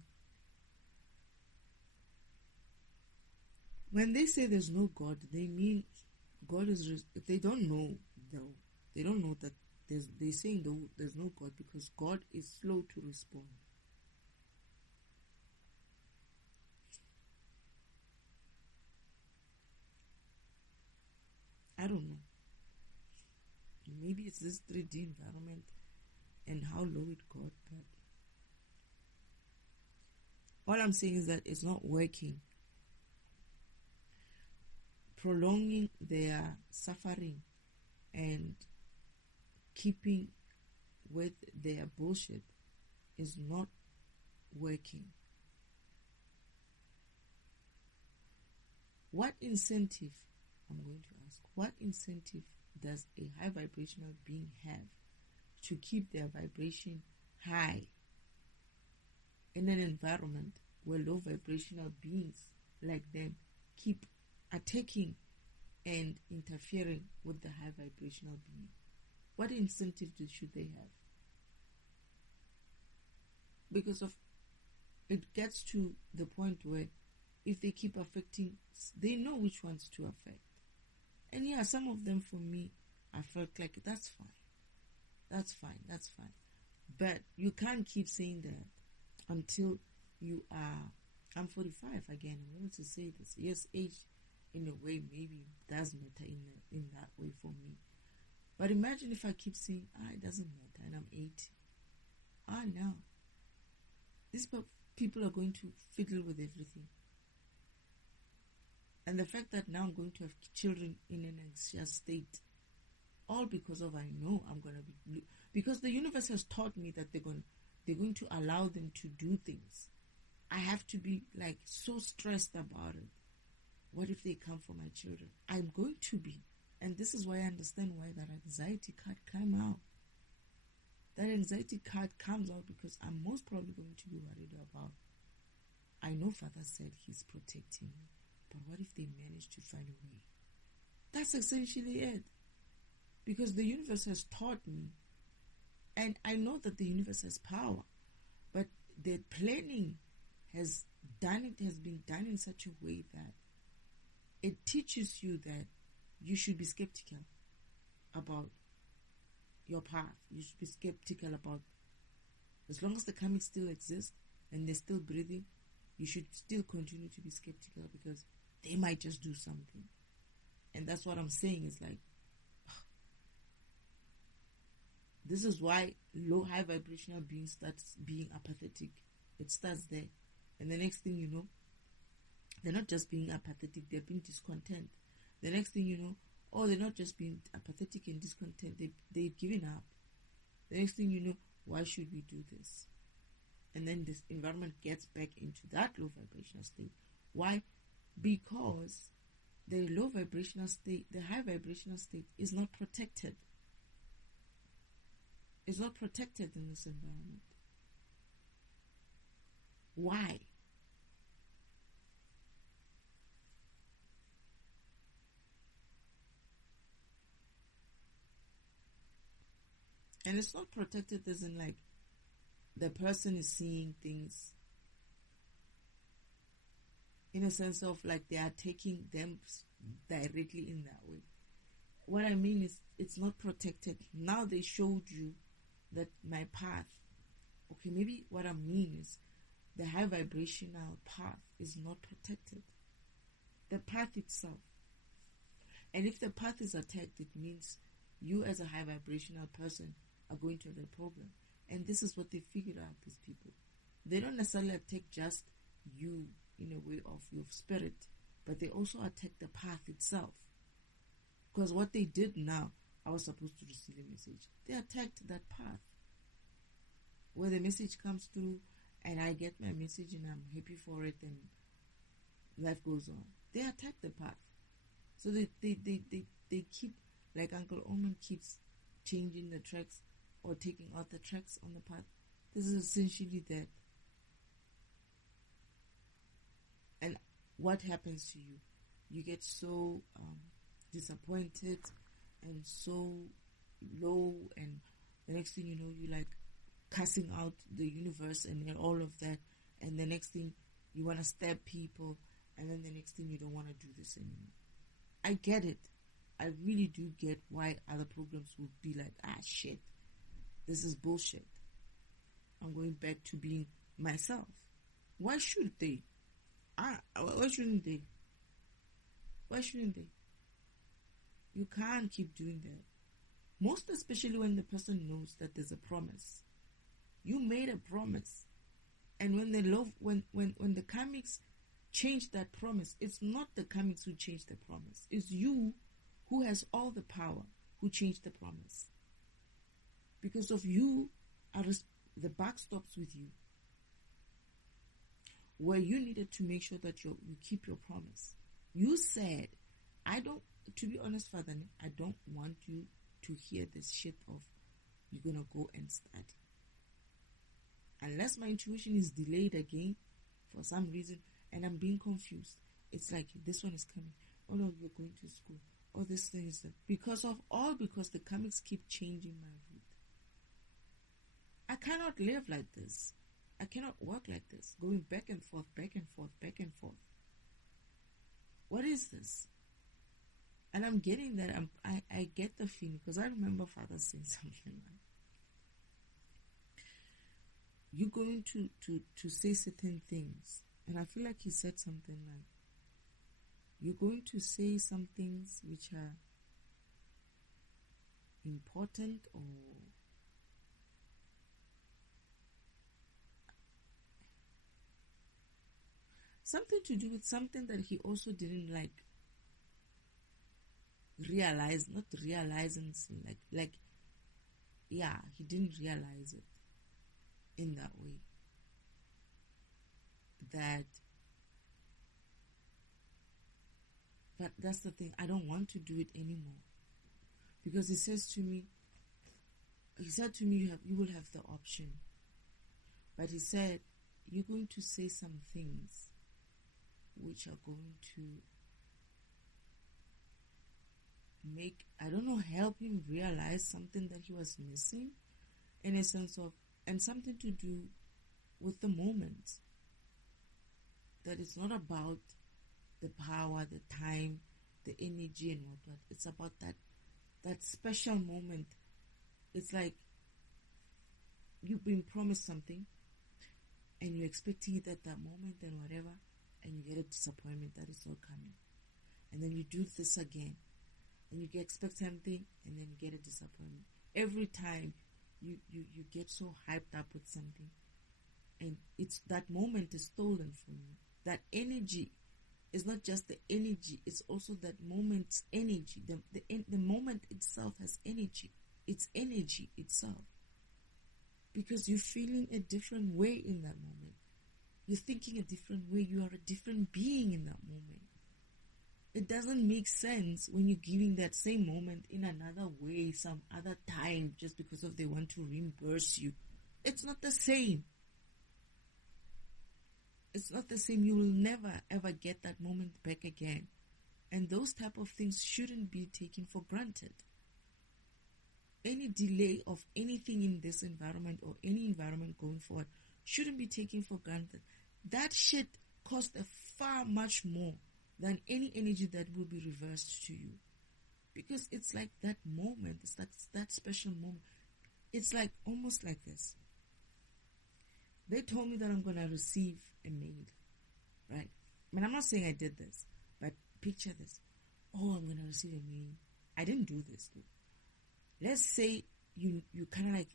When they say there's no God, they mean God is... They don't know, though. They don't know that they're saying there's no God because God is slow to respond. I don't know. Maybe it's this 3D environment and how low it got, but all I'm saying is that it's not working. Prolonging their suffering and keeping with their bullshit is not working. What incentive, I'm going to ask, what incentive does a high vibrational being have to keep their vibration high in an environment where low vibrational beings like them keep attacking and interfering with the high vibrational being? What incentive should they have? Because of it gets to the point where if they keep affecting, they know which ones to affect. And yeah, some of them for me, I felt like that's fine. That's fine. But you can't keep saying that until you are... I'm 45 again. I'm going to say this. Yes, age in a way maybe does matter in that way for me. But imagine if I keep saying, it doesn't matter, and I'm 80. Now. These people are going to fiddle with everything. And the fact that now I'm going to have children in an anxious state, all because of I know I'm going to be... Because the universe has taught me that they're going to allow them to do things. I have to be like so stressed about it. What if they come for my children? I'm going to be. And this is why I understand why that anxiety card came out. That anxiety card comes out because I'm most probably going to be worried about, I know Father said he's protecting me, but what if they manage to find a way? That's essentially it. Because the universe has taught me, and I know that the universe has power, but the planning has been done in such a way that it teaches you that you should be skeptical about your path. You should be skeptical about, as long as the Karmics still exist and they're still breathing, you should still continue to be skeptical because they might just do something. And that's what I'm saying is like, this is why high vibrational beings starts being apathetic. It starts there. And the next thing you know, they're not just being apathetic, they're being discontent. The next thing you know, or they're not just being apathetic and discontent, they've given up. The next thing you know, why should we do this? And then this environment gets back into that low vibrational state. Why? Because the low vibrational state, the high vibrational state is not protected. It's not protected in this environment. Why? And it's not protected as in like the person is seeing things in a sense of like they are taking them directly in that way. What I mean is it's not protected. Now they showed you that my path. Okay, maybe what I mean is the high vibrational path is not protected. The path itself. And if the path is attacked, it means you as a high vibrational person are going to have a problem. And this is what they figured out, these people. They don't necessarily attack just you in a way of your spirit, but they also attack the path itself. Because what they did now, I was supposed to receive a message. They attacked that path. Where the message comes through and I get my message and I'm happy for it and life goes on. They attack the path. So they keep, like Uncle Oman keeps changing the tracks or taking out the tracks on the path. This is essentially that. And what happens to you? You get so disappointed and so low, and the next thing you know, you like cussing out the universe and all of that, and the next thing you want to stab people, and then the next thing you don't want to do this anymore. I get it. I really do get why other programs would be like, shit, this is bullshit. I'm going back to being myself. Why should they? Why shouldn't they? Why shouldn't they? You can't keep doing that. Most especially when the person knows that there's a promise. You made a promise. And when the Karmics change that promise, it's not the Karmics who change the promise. It's you who has all the power who changed the promise. Because of you, the buck stops with you. Where you needed to make sure that you keep your promise. You said, to be honest, Father, I don't want you to hear this shit of you're going to go and study. Unless my intuition is delayed again for some reason and I'm being confused. It's like, this one is coming. Oh no, you're going to school. Oh, this thing is that. Because the Karmics keep changing my route. I cannot live like this. I cannot work like this. Going back and forth, back and forth, back and forth. What is this? And I'm getting that. I get the feeling, because I remember Father saying something like, you're going to say certain things. And I feel like he said something like, you're going to say some things which are important or something to do with something that he also didn't realize, not realize, and he didn't realize it in that way. But that's the thing, I don't want to do it anymore. Because he said to me, you will have the option. But he said, you're going to say some things which are going to help him realize something that he was missing, in a sense of, and something to do with the moment. That it's not about the power, the time, the energy and whatnot. It's about that special moment. It's like you've been promised something and you're expecting it at that moment and whatever, and you get a disappointment that it's not coming. And then you do this again and you expect something and then you get a disappointment. Every time you get so hyped up with something and it's that moment is stolen from you. That energy It's not just the energy, it's also that moment's energy. The moment itself has energy. It's energy itself. Because you're feeling a different way in that moment. You're thinking a different way. You are a different being in that moment. It doesn't make sense when you're giving that same moment in another way, some other time, just because of they want to reimburse you. It's not the same. It's not the same. You will never ever get that moment back again. And those type of things shouldn't be taken for granted. Any delay of anything in this environment or any environment going forward shouldn't be taken for granted. That shit costs a far much more than any energy that will be reversed to you. Because it's like that moment, it's like that special moment. It's like almost like this. They told me that I'm going to receive a mail, right? I mean, I'm not saying I did this, but picture this. Oh, I'm going to receive a mail. I didn't do this, though. Let's say you kind of like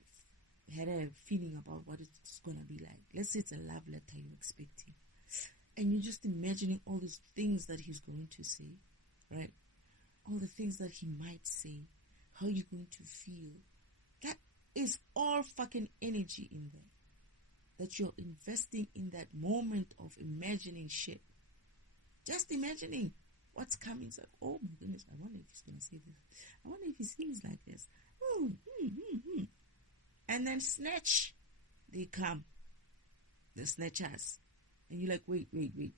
had a feeling about what it's going to be like. Let's say it's a love letter you're expecting. And you're just imagining all these things that he's going to say, right? All the things that he might say, how you're going to feel. That is all fucking energy in there. That you're investing in that moment of imagining shit. Just imagining what's coming. It's like, oh my goodness, I wonder if he's going to say this. I wonder if he seems like this. And then snatch, they come. The snatchers. And you're like, wait,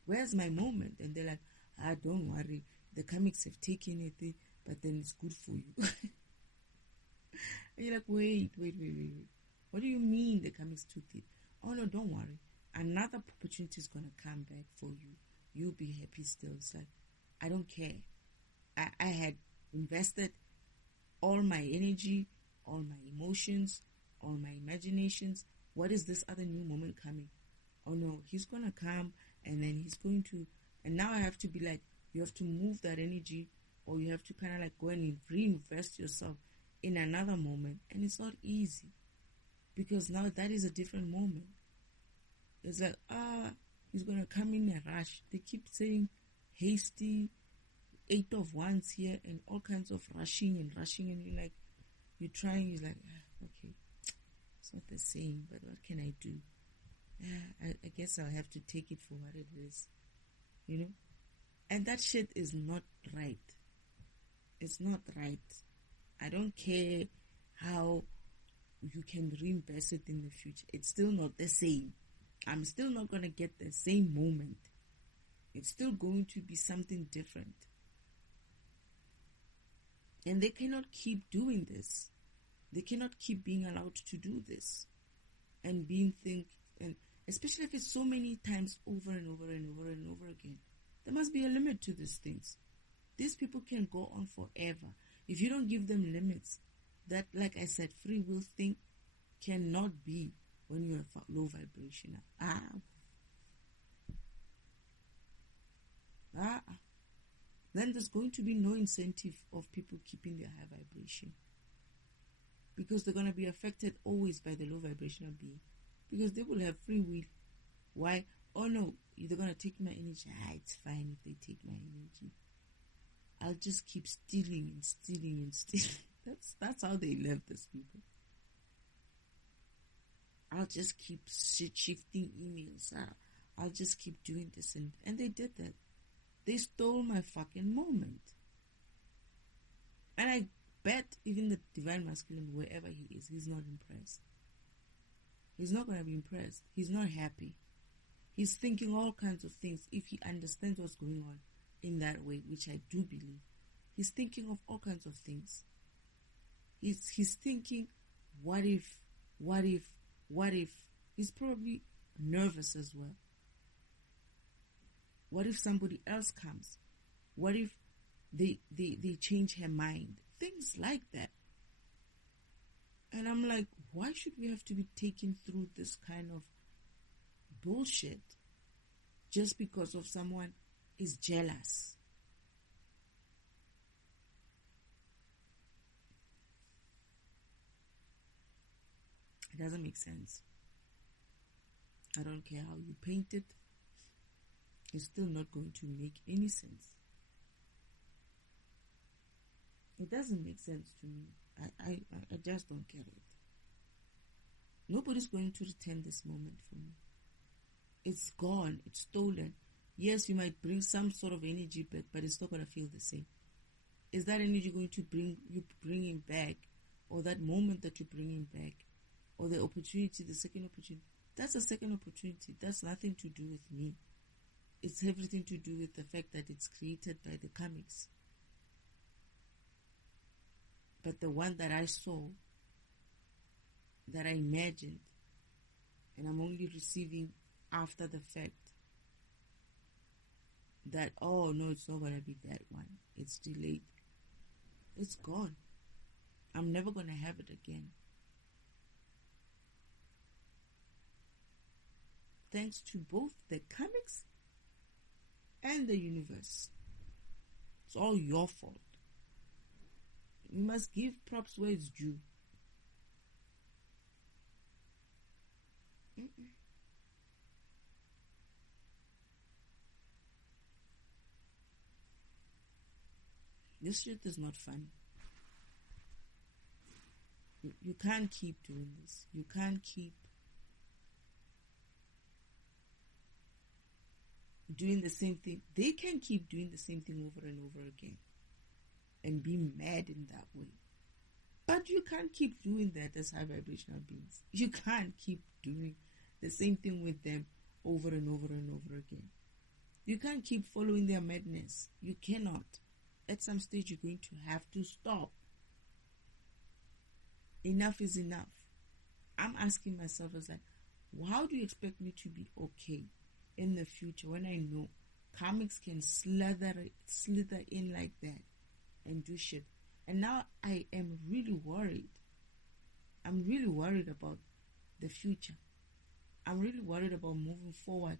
where's my moment? And they're like, don't worry. The Karmics have taken it, but then it's good for you. And you're like, wait. What do you mean the Karmics took it? Oh no, don't worry. Another opportunity is going to come back for you. You'll be happy still. It's like, I don't care. I had invested all my energy, all my emotions, all my imaginations. What is this other new moment coming? Oh no, he's going to come and then he's going to, and now I have to be like, you have to move that energy, or you have to kind of like go and reinvest yourself in another moment. And it's not easy because now that is a different moment. It's like, he's going to come in a rush. They keep saying hasty, 8 of wands here and all kinds of rushing. And you're like, you're trying, you're like, okay, it's not the same, but what can I do? I guess I'll have to take it for what it is, you know? And that shit is not right. It's not right. I don't care how you can reinvest it in the future. It's still not the same. I'm still not going to get the same moment. It's still going to be something different. And they cannot keep doing this. They cannot keep being allowed to do this. And and especially if it's so many times over and over and over and over again. There must be a limit to these things. These people can go on forever. If you don't give them limits, that, like I said, free will thing cannot be when you're low vibrational. Then there's going to be no incentive of people keeping their high vibration. Because they're going to be affected always by the low vibrational being. Because they will have free will. Why? Oh no, they're going to take my energy. It's fine if they take my energy. I'll just keep stealing and stealing and stealing. That's how they live, these people. I'll just keep shifting emails. I'll just keep doing this. And they did that. They stole my fucking moment. And I bet even the divine masculine, wherever he is, he's not impressed. He's not going to be impressed. He's not happy. He's thinking all kinds of things if he understands what's going on in that way, which I do believe. He's thinking of all kinds of things. He's thinking, what if? He's probably nervous as well. What if somebody else comes? What if they change her mind? Things like that. And I'm like, why should we have to be taken through this kind of bullshit just because of someone is jealous? It doesn't make sense. I don't care how you paint it. it's still not going to make any sense. It doesn't make sense to me. I just don't get it. Nobody's going to return this moment for me. It's gone. It's stolen. Yes, you might bring some sort of energy back, but it's not going to feel the same. Is that energy going to bring back, or that moment that you're bringing back, or the opportunity, the second opportunity? That's a second opportunity. That's nothing to do with me. It's everything to do with the fact that it's created by the Karmics. But the one that I saw, that I imagined, and I'm only receiving after the fact, that, oh no, it's not going to be that one. It's delayed. It's gone. I'm never going to have it again. Thanks to both the Karmics and the universe. It's all your fault. You must give props where it's due. This shit is not fun. You can't keep doing this. You can't keep doing the same thing. They can keep doing the same thing over and over again and be mad in that way. But you can't keep doing that as high vibrational beings. You can't keep doing the same thing with them over and over and over again. You can't keep following their madness. You cannot. At some stage, you're going to have to stop. Enough is enough. I'm asking myself, as like, how do you expect me to be okay in the future when I know Karmics can slither in like that and do shit? And now I am really worried. I'm really worried about the future. I'm really worried about moving forward.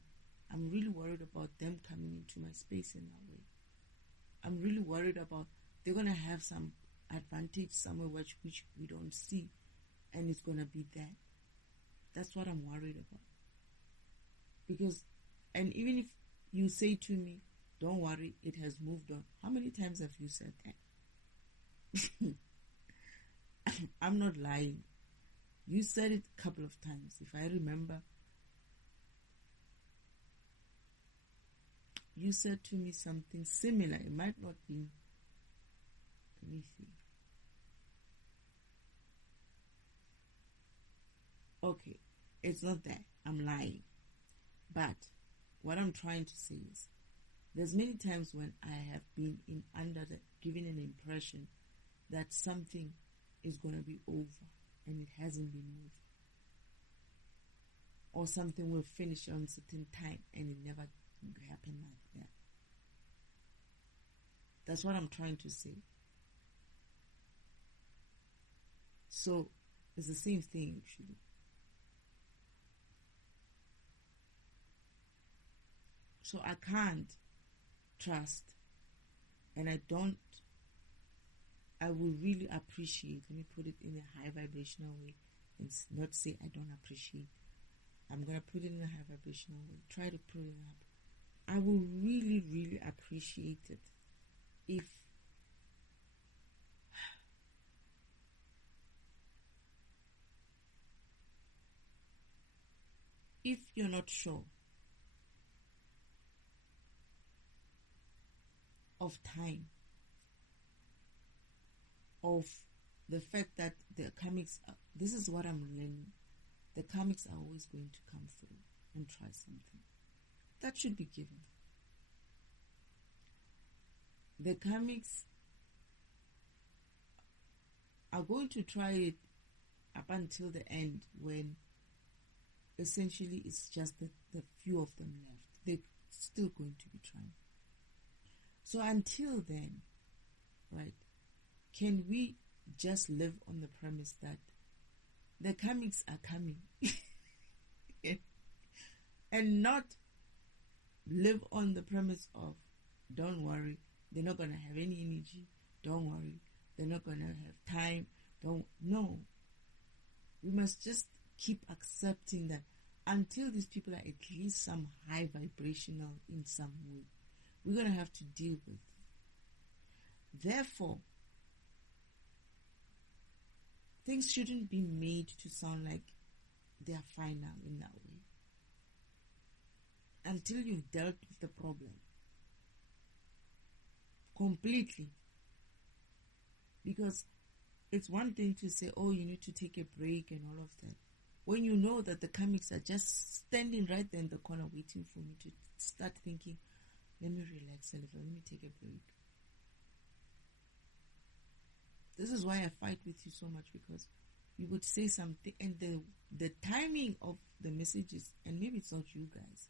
I'm really worried about them coming into my space in that way. I'm really worried about they're going to have some advantage somewhere which we don't see, and it's going to be that. That's what I'm worried about. Because, and even if you say to me, don't worry, it has moved on. How many times have you said that? I'm not lying. You said it a couple of times. If I remember, you said to me something similar. It might not be. Let me see. Okay, it's not that. I'm lying. But what I'm trying to say is, there's many times when I have been given an impression that something is going to be over and it hasn't been moved. Or something will finish on a certain time and it never happened like that. That's what I'm trying to say. So it's the same thing actually. So I can't trust, and I will really appreciate, let me put it in a high vibrational way and not say I don't appreciate. I'm going to put it in a high vibrational way. Try to put it up. I will really, really appreciate it if you're not sure of time, of the fact that the Karmics, this is what I'm learning, the Karmics are always going to come through and try something. That should be given. The Karmics are going to try it up until the end, when essentially it's just the few of them left. They're still going to be trying. So until then, right, can we just live on the premise that the Karmics are coming and not live on the premise of, don't worry, they're not going to have any energy, don't worry, they're not going to have time, no. We must just keep accepting that until these people are at least some high vibrational in some way, we're going to have to deal with it. Therefore, things shouldn't be made to sound like they are final in that way until you've dealt with the problem completely. Because it's one thing to say, oh, you need to take a break and all of that, when you know that the Karmics are just standing right there in the corner waiting for me to start thinking, let me relax a little, let me take a break. This is why I fight with you so much, because you would say something and the timing of the messages, and maybe it's not you guys,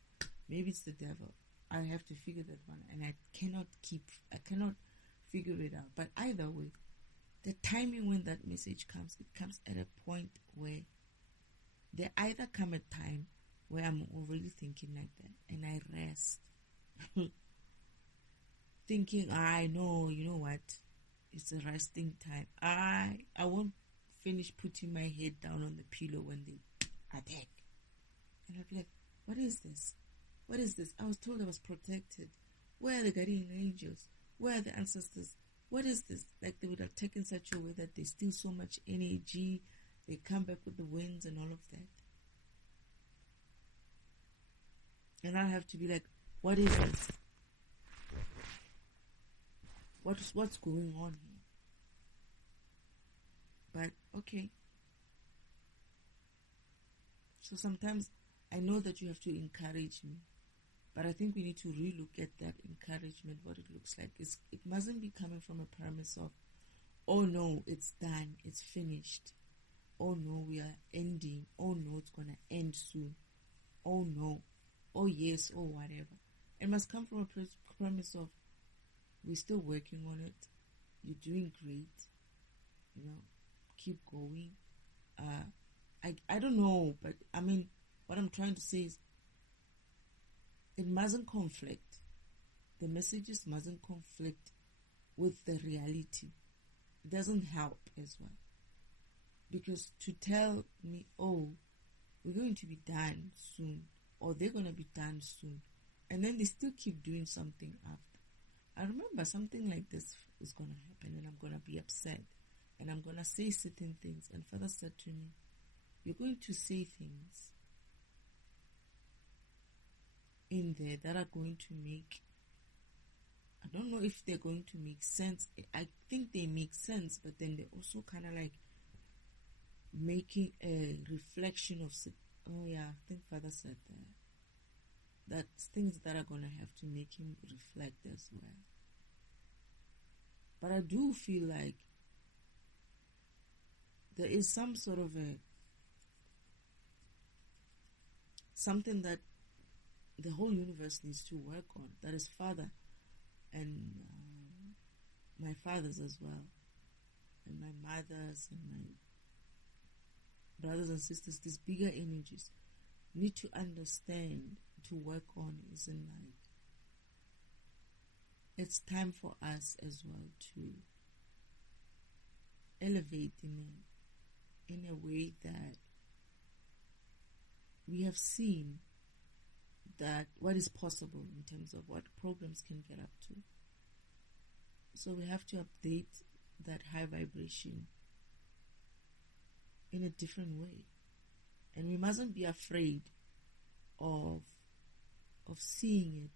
maybe it's the devil. I have to figure that one, and I cannot figure it out. But either way, the timing when that message comes, it comes at a point where there either come a time where I'm already thinking like that and I rest. Thinking, I know, you know what? It's a resting time. I won't finish putting my head down on the pillow when they attack. And I'll be like, what is this? What is this? I was told I was protected. Where are the guardian angels? Where are the ancestors? What is this? Like they would attack in such a way that they steal so much energy. They come back with the winds and all of that. And I have to be like, what is this? What's going on here? But okay. So sometimes I know that you have to encourage me, but I think we need to relook at that encouragement, what it looks like. It mustn't be coming from a premise of, oh no, it's done, it's finished. Oh no, we are ending. Oh no, it's going to end soon. Oh no. Oh yes, or whatever. It must come from a premise of, we're still working on it. You're doing great. You know, keep going. I don't know, but I mean, what I'm trying to say is, it mustn't conflict. The messages mustn't conflict with the reality. It doesn't help as well. Because to tell me, oh, we're going to be done soon, or they're going to be done soon, and then they still keep doing something after. I remember something like this is going to happen, and I'm going to be upset, and I'm going to say certain things. And Father said to me, you're going to say things in there that are going to make, I don't know if they're going to make sense. I think they make sense, but then they're also kind of like making a reflection of, oh yeah, I think Father said that. That's things that are going to have to make him reflect as well. But I do feel like there is some sort of something that the whole universe needs to work on. That is Father and my fathers as well, and my mothers and my brothers and sisters, these bigger energies need to understand, to work on, isn't like, it's time for us as well to elevate in a way that we have seen that what is possible in terms of what programs can get up to. So we have to update that high vibration in a different way. And we mustn't be afraid of seeing it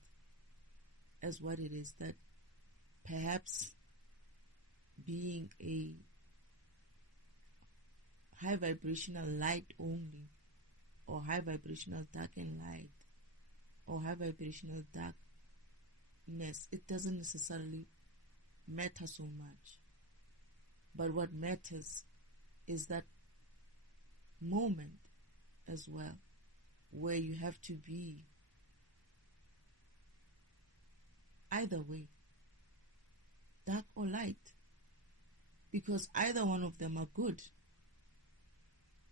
as what it is, that perhaps being a high vibrational light only, or high vibrational dark and light, or high vibrational darkness, it doesn't necessarily matter so much. But what matters is that moment as well, where you have to be either way, dark or light, because either one of them are good.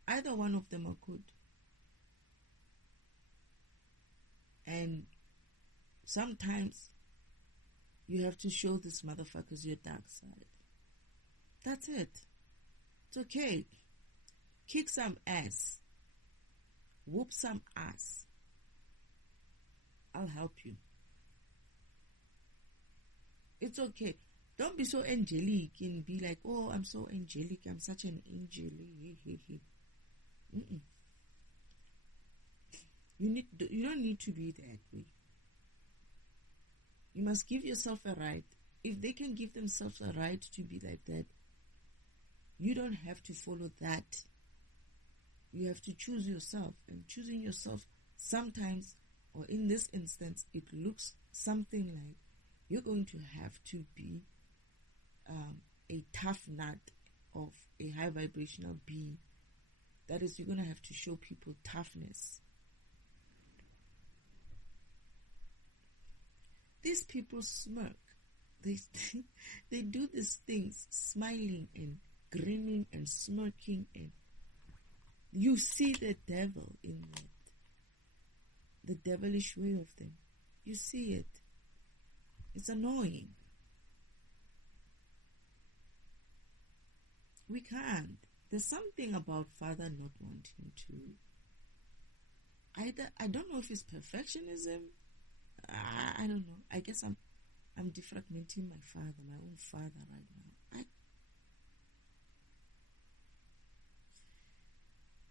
Either one of them are good. And sometimes you have to show these motherfuckers your dark side. That's it. It's okay. Kick some ass. whoop some ass. I'll help you. It's okay. Don't be so angelic and be like, oh, I'm so angelic. I'm such an angel. Mm-mm. You don't need to be that way. You must give yourself a right. If they can give themselves a right to be like that, you don't have to follow that. You have to choose yourself. And choosing yourself sometimes, or in this instance, it looks something like you're going to have to be a tough nut of a high vibrational being. That is, you're going to have to show people toughness. These people smirk. They do these things, smiling and grinning and smirking, and you see the devil in that. The devilish way of them. You see it. It's annoying. We can't. There's something about Father not wanting to. I don't know if it's perfectionism. I don't know. I guess I'm defragmenting my father, my own father right now.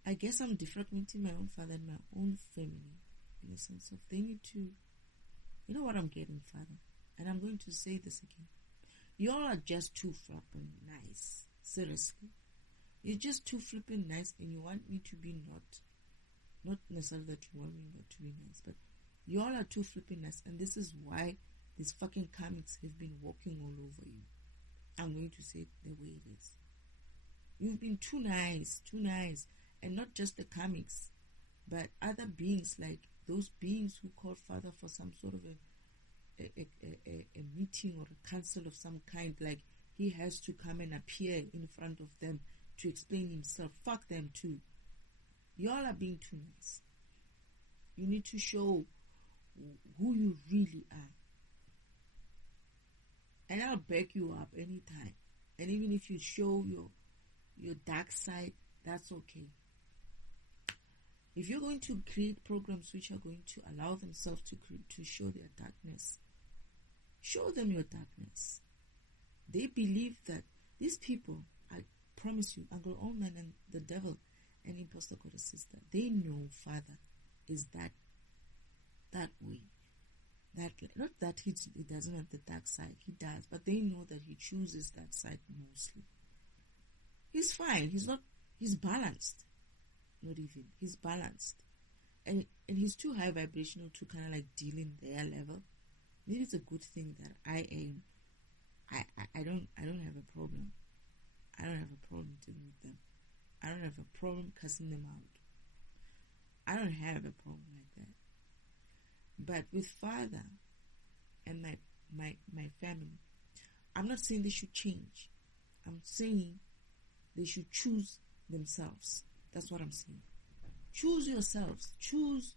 I guess I'm defragmenting my own father and my own family in the sense of they need to. You know what I'm getting, Father? And I'm going to say this again. Y'all are just too flippin' nice. Seriously. You're just too flippin' nice, and you want me to be not necessarily that you want me not to be nice, but y'all are too flippin' nice, and this is why these fucking karmics have been walking all over you. I'm going to say it the way it is. You've been too nice, and not just the karmics, but other beings, like those beings who call Father for some sort of a meeting or a council of some kind, like he has to come and appear in front of them to explain himself. Fuck them too. Y'all are being too nice. You need to show who you really are. And I'll back you up anytime. And even if you show your dark side, that's okay. If you're going to create programs which are going to allow themselves to show their darkness, show them your darkness. They believe that these people, I promise you, Uncle Allman and the devil and Imposter Goddess Sister, they know Father is that way. That not that he doesn't have the dark side, he does, but they know that he chooses that side mostly. He's fine. He's balanced. Not even. He's balanced. And he's too high vibrational to kind of like deal in their level. Maybe it's a good thing that I don't have a problem. I don't have a problem dealing with them. I don't have a problem cussing them out. I don't have a problem like that. But with Father and my family, I'm not saying they should change. I'm saying they should choose themselves. That's what I'm saying. Choose yourselves. Choose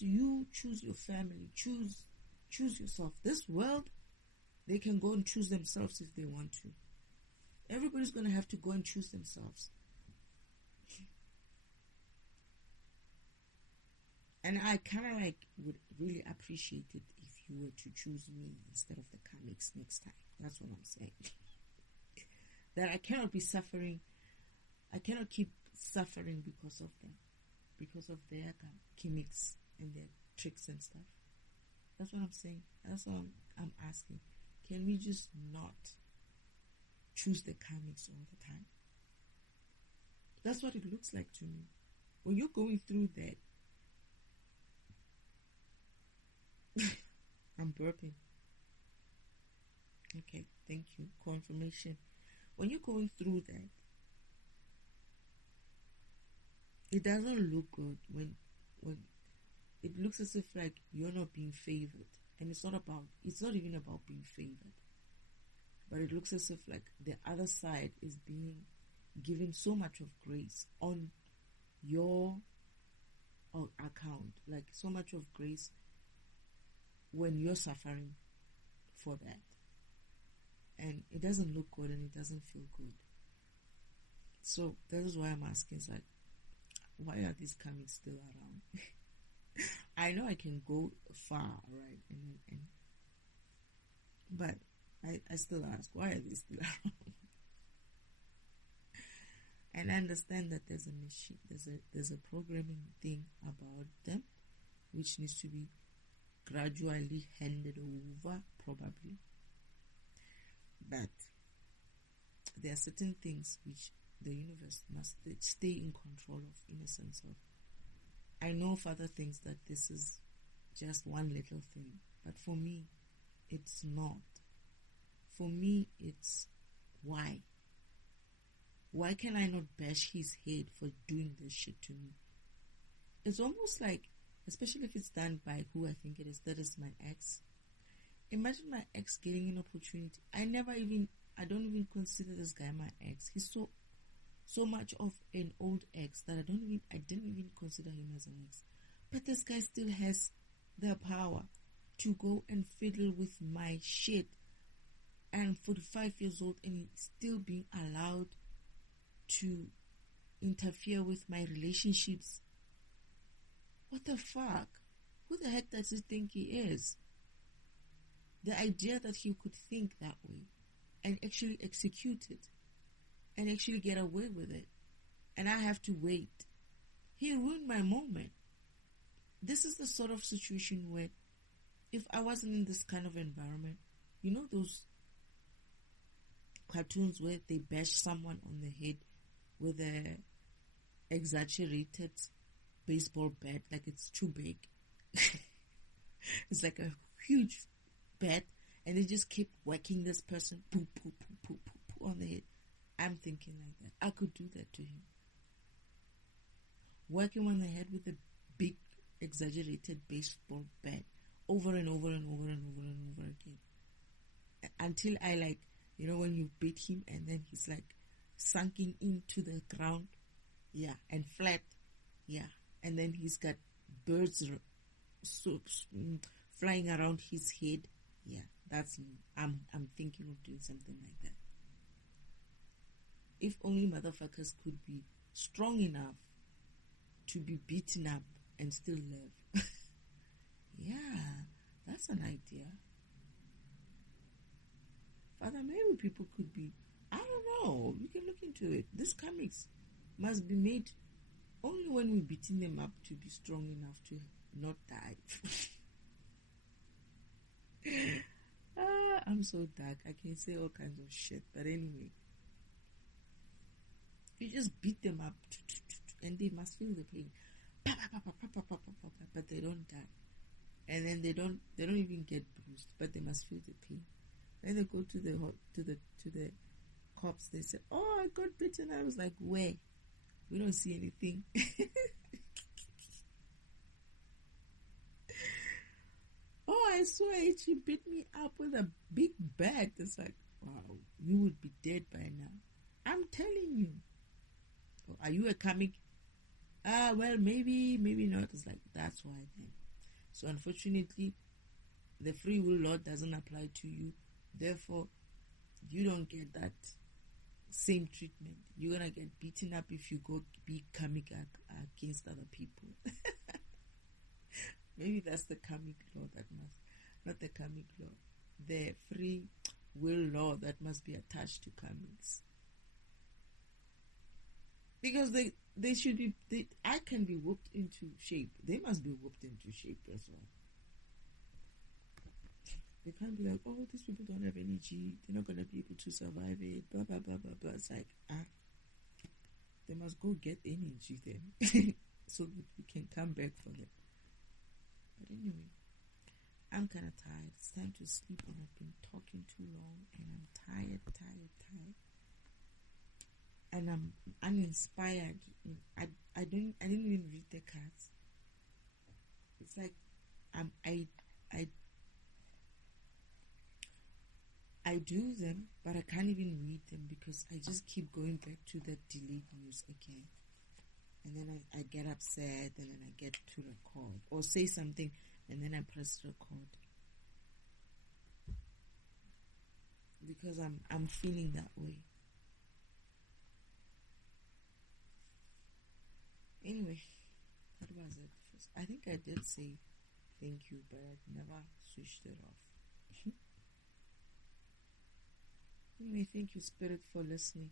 you. Choose your family. Choose yourself. This world, they can go and choose themselves if they want to. Everybody's going to have to go and choose themselves. And I kind of like would really appreciate it if you were to choose me instead of the Karmics next time. That's what I'm saying. That I cannot be suffering. I cannot keep suffering because of them. Because of their gimmicks and their tricks and stuff. That's what I'm saying. That's what I'm asking. Can we just not choose the Karmics all the time? That's what it looks like to me. When you're going through that, I'm burping. Okay, thank you. Confirmation. When you're going through that, it doesn't look good when it looks as if like you're not being favored. And it's not even about being favored. But it looks as if like the other side is being given so much of grace on your account. Like so much of grace when you're suffering for that. And it doesn't look good and it doesn't feel good. So that is why I'm asking. It's like, why are these comics still around? I know I can go far, right? But I still ask, why are they still around? And I understand that there's a machine, there's a programming thing about them, which needs to be gradually handed over, probably. But there are certain things which the universe must stay in control of, in a sense of, I know Father thinks that this is just one little thing, but for me, it's not. For me, it's why. Why can I not bash his head for doing this shit to me? It's almost like, especially if it's done by who I think it is, that is my ex. Imagine my ex getting an opportunity. I don't even consider this guy my ex. He's so much of an old ex that I didn't even consider him as an ex. But this guy still has the power to go and fiddle with my shit. And 45 years old, and he's still being allowed to interfere with my relationships. What the fuck? Who the heck does he think he is? The idea that he could think that way and actually execute it and actually get away with it, and I have to wait. He ruined my moment. This is the sort of situation where if I wasn't in this kind of environment, you know those cartoons where they bash someone on the head with a exaggerated baseball bat, like it's too big. It's like a huge bat, and they just keep whacking this person, poo, poo, poo, poo, poo, poo, on the head. I'm thinking like that. I could do that to him. Whacking on the head with a big, exaggerated baseball bat over and over and over and over and over again. Until I, like, you know, when you beat him and then he's like sunking into the ground, yeah, and flat, yeah, and then he's got birds flying around his head, yeah, that's me. I'm thinking of doing something like that. If only motherfuckers could be strong enough to be beaten up and still live. Yeah, that's an idea. Father, maybe people could be, I don't know, we can look into it. These comics must be made only when we're beating them up to be strong enough to not die. I'm so dark. I can say all kinds of shit. But anyway, you just beat them up and they must feel the pain. But they don't die. And then they don't even get bruised, but they must feel the pain. Then they go to the cops. They say, "Oh, I got bitten." I was like, "Where? We don't see anything." "Oh, I swear she beat me up with a big bat." It's like, wow, you would be dead by now. I'm telling you. Oh, are you a comic? Well, maybe not. It's like, that's why then. So unfortunately, the free will law doesn't apply to you. Therefore, you don't get that same treatment. You're gonna get beaten up if you go be comic against other people. Maybe that's the karmic law not the karmic law, the free will law that must be attached to karmics. Because they should be, I can be whooped into shape. They must be whooped into shape as well. They can't be like, "Oh, these people don't have energy. They're not going to be able to survive it. Blah, blah, blah, blah, blah." It's like, they must go get energy then. So that we can come back for them. But anyway, I'm kind of tired. It's time to sleep, and I've been talking too long, and I'm tired. And I'm uninspired. I didn't even read the cards. It's like I do them, but I can't even read them because I just keep going back to the delayed news again. And then I get upset, and then I get to record or say something, and then I press record because I'm feeling that way. Anyway, that was it. I think I did say thank you, but I never switched it off. Anyway, thank you, Spirit, for listening.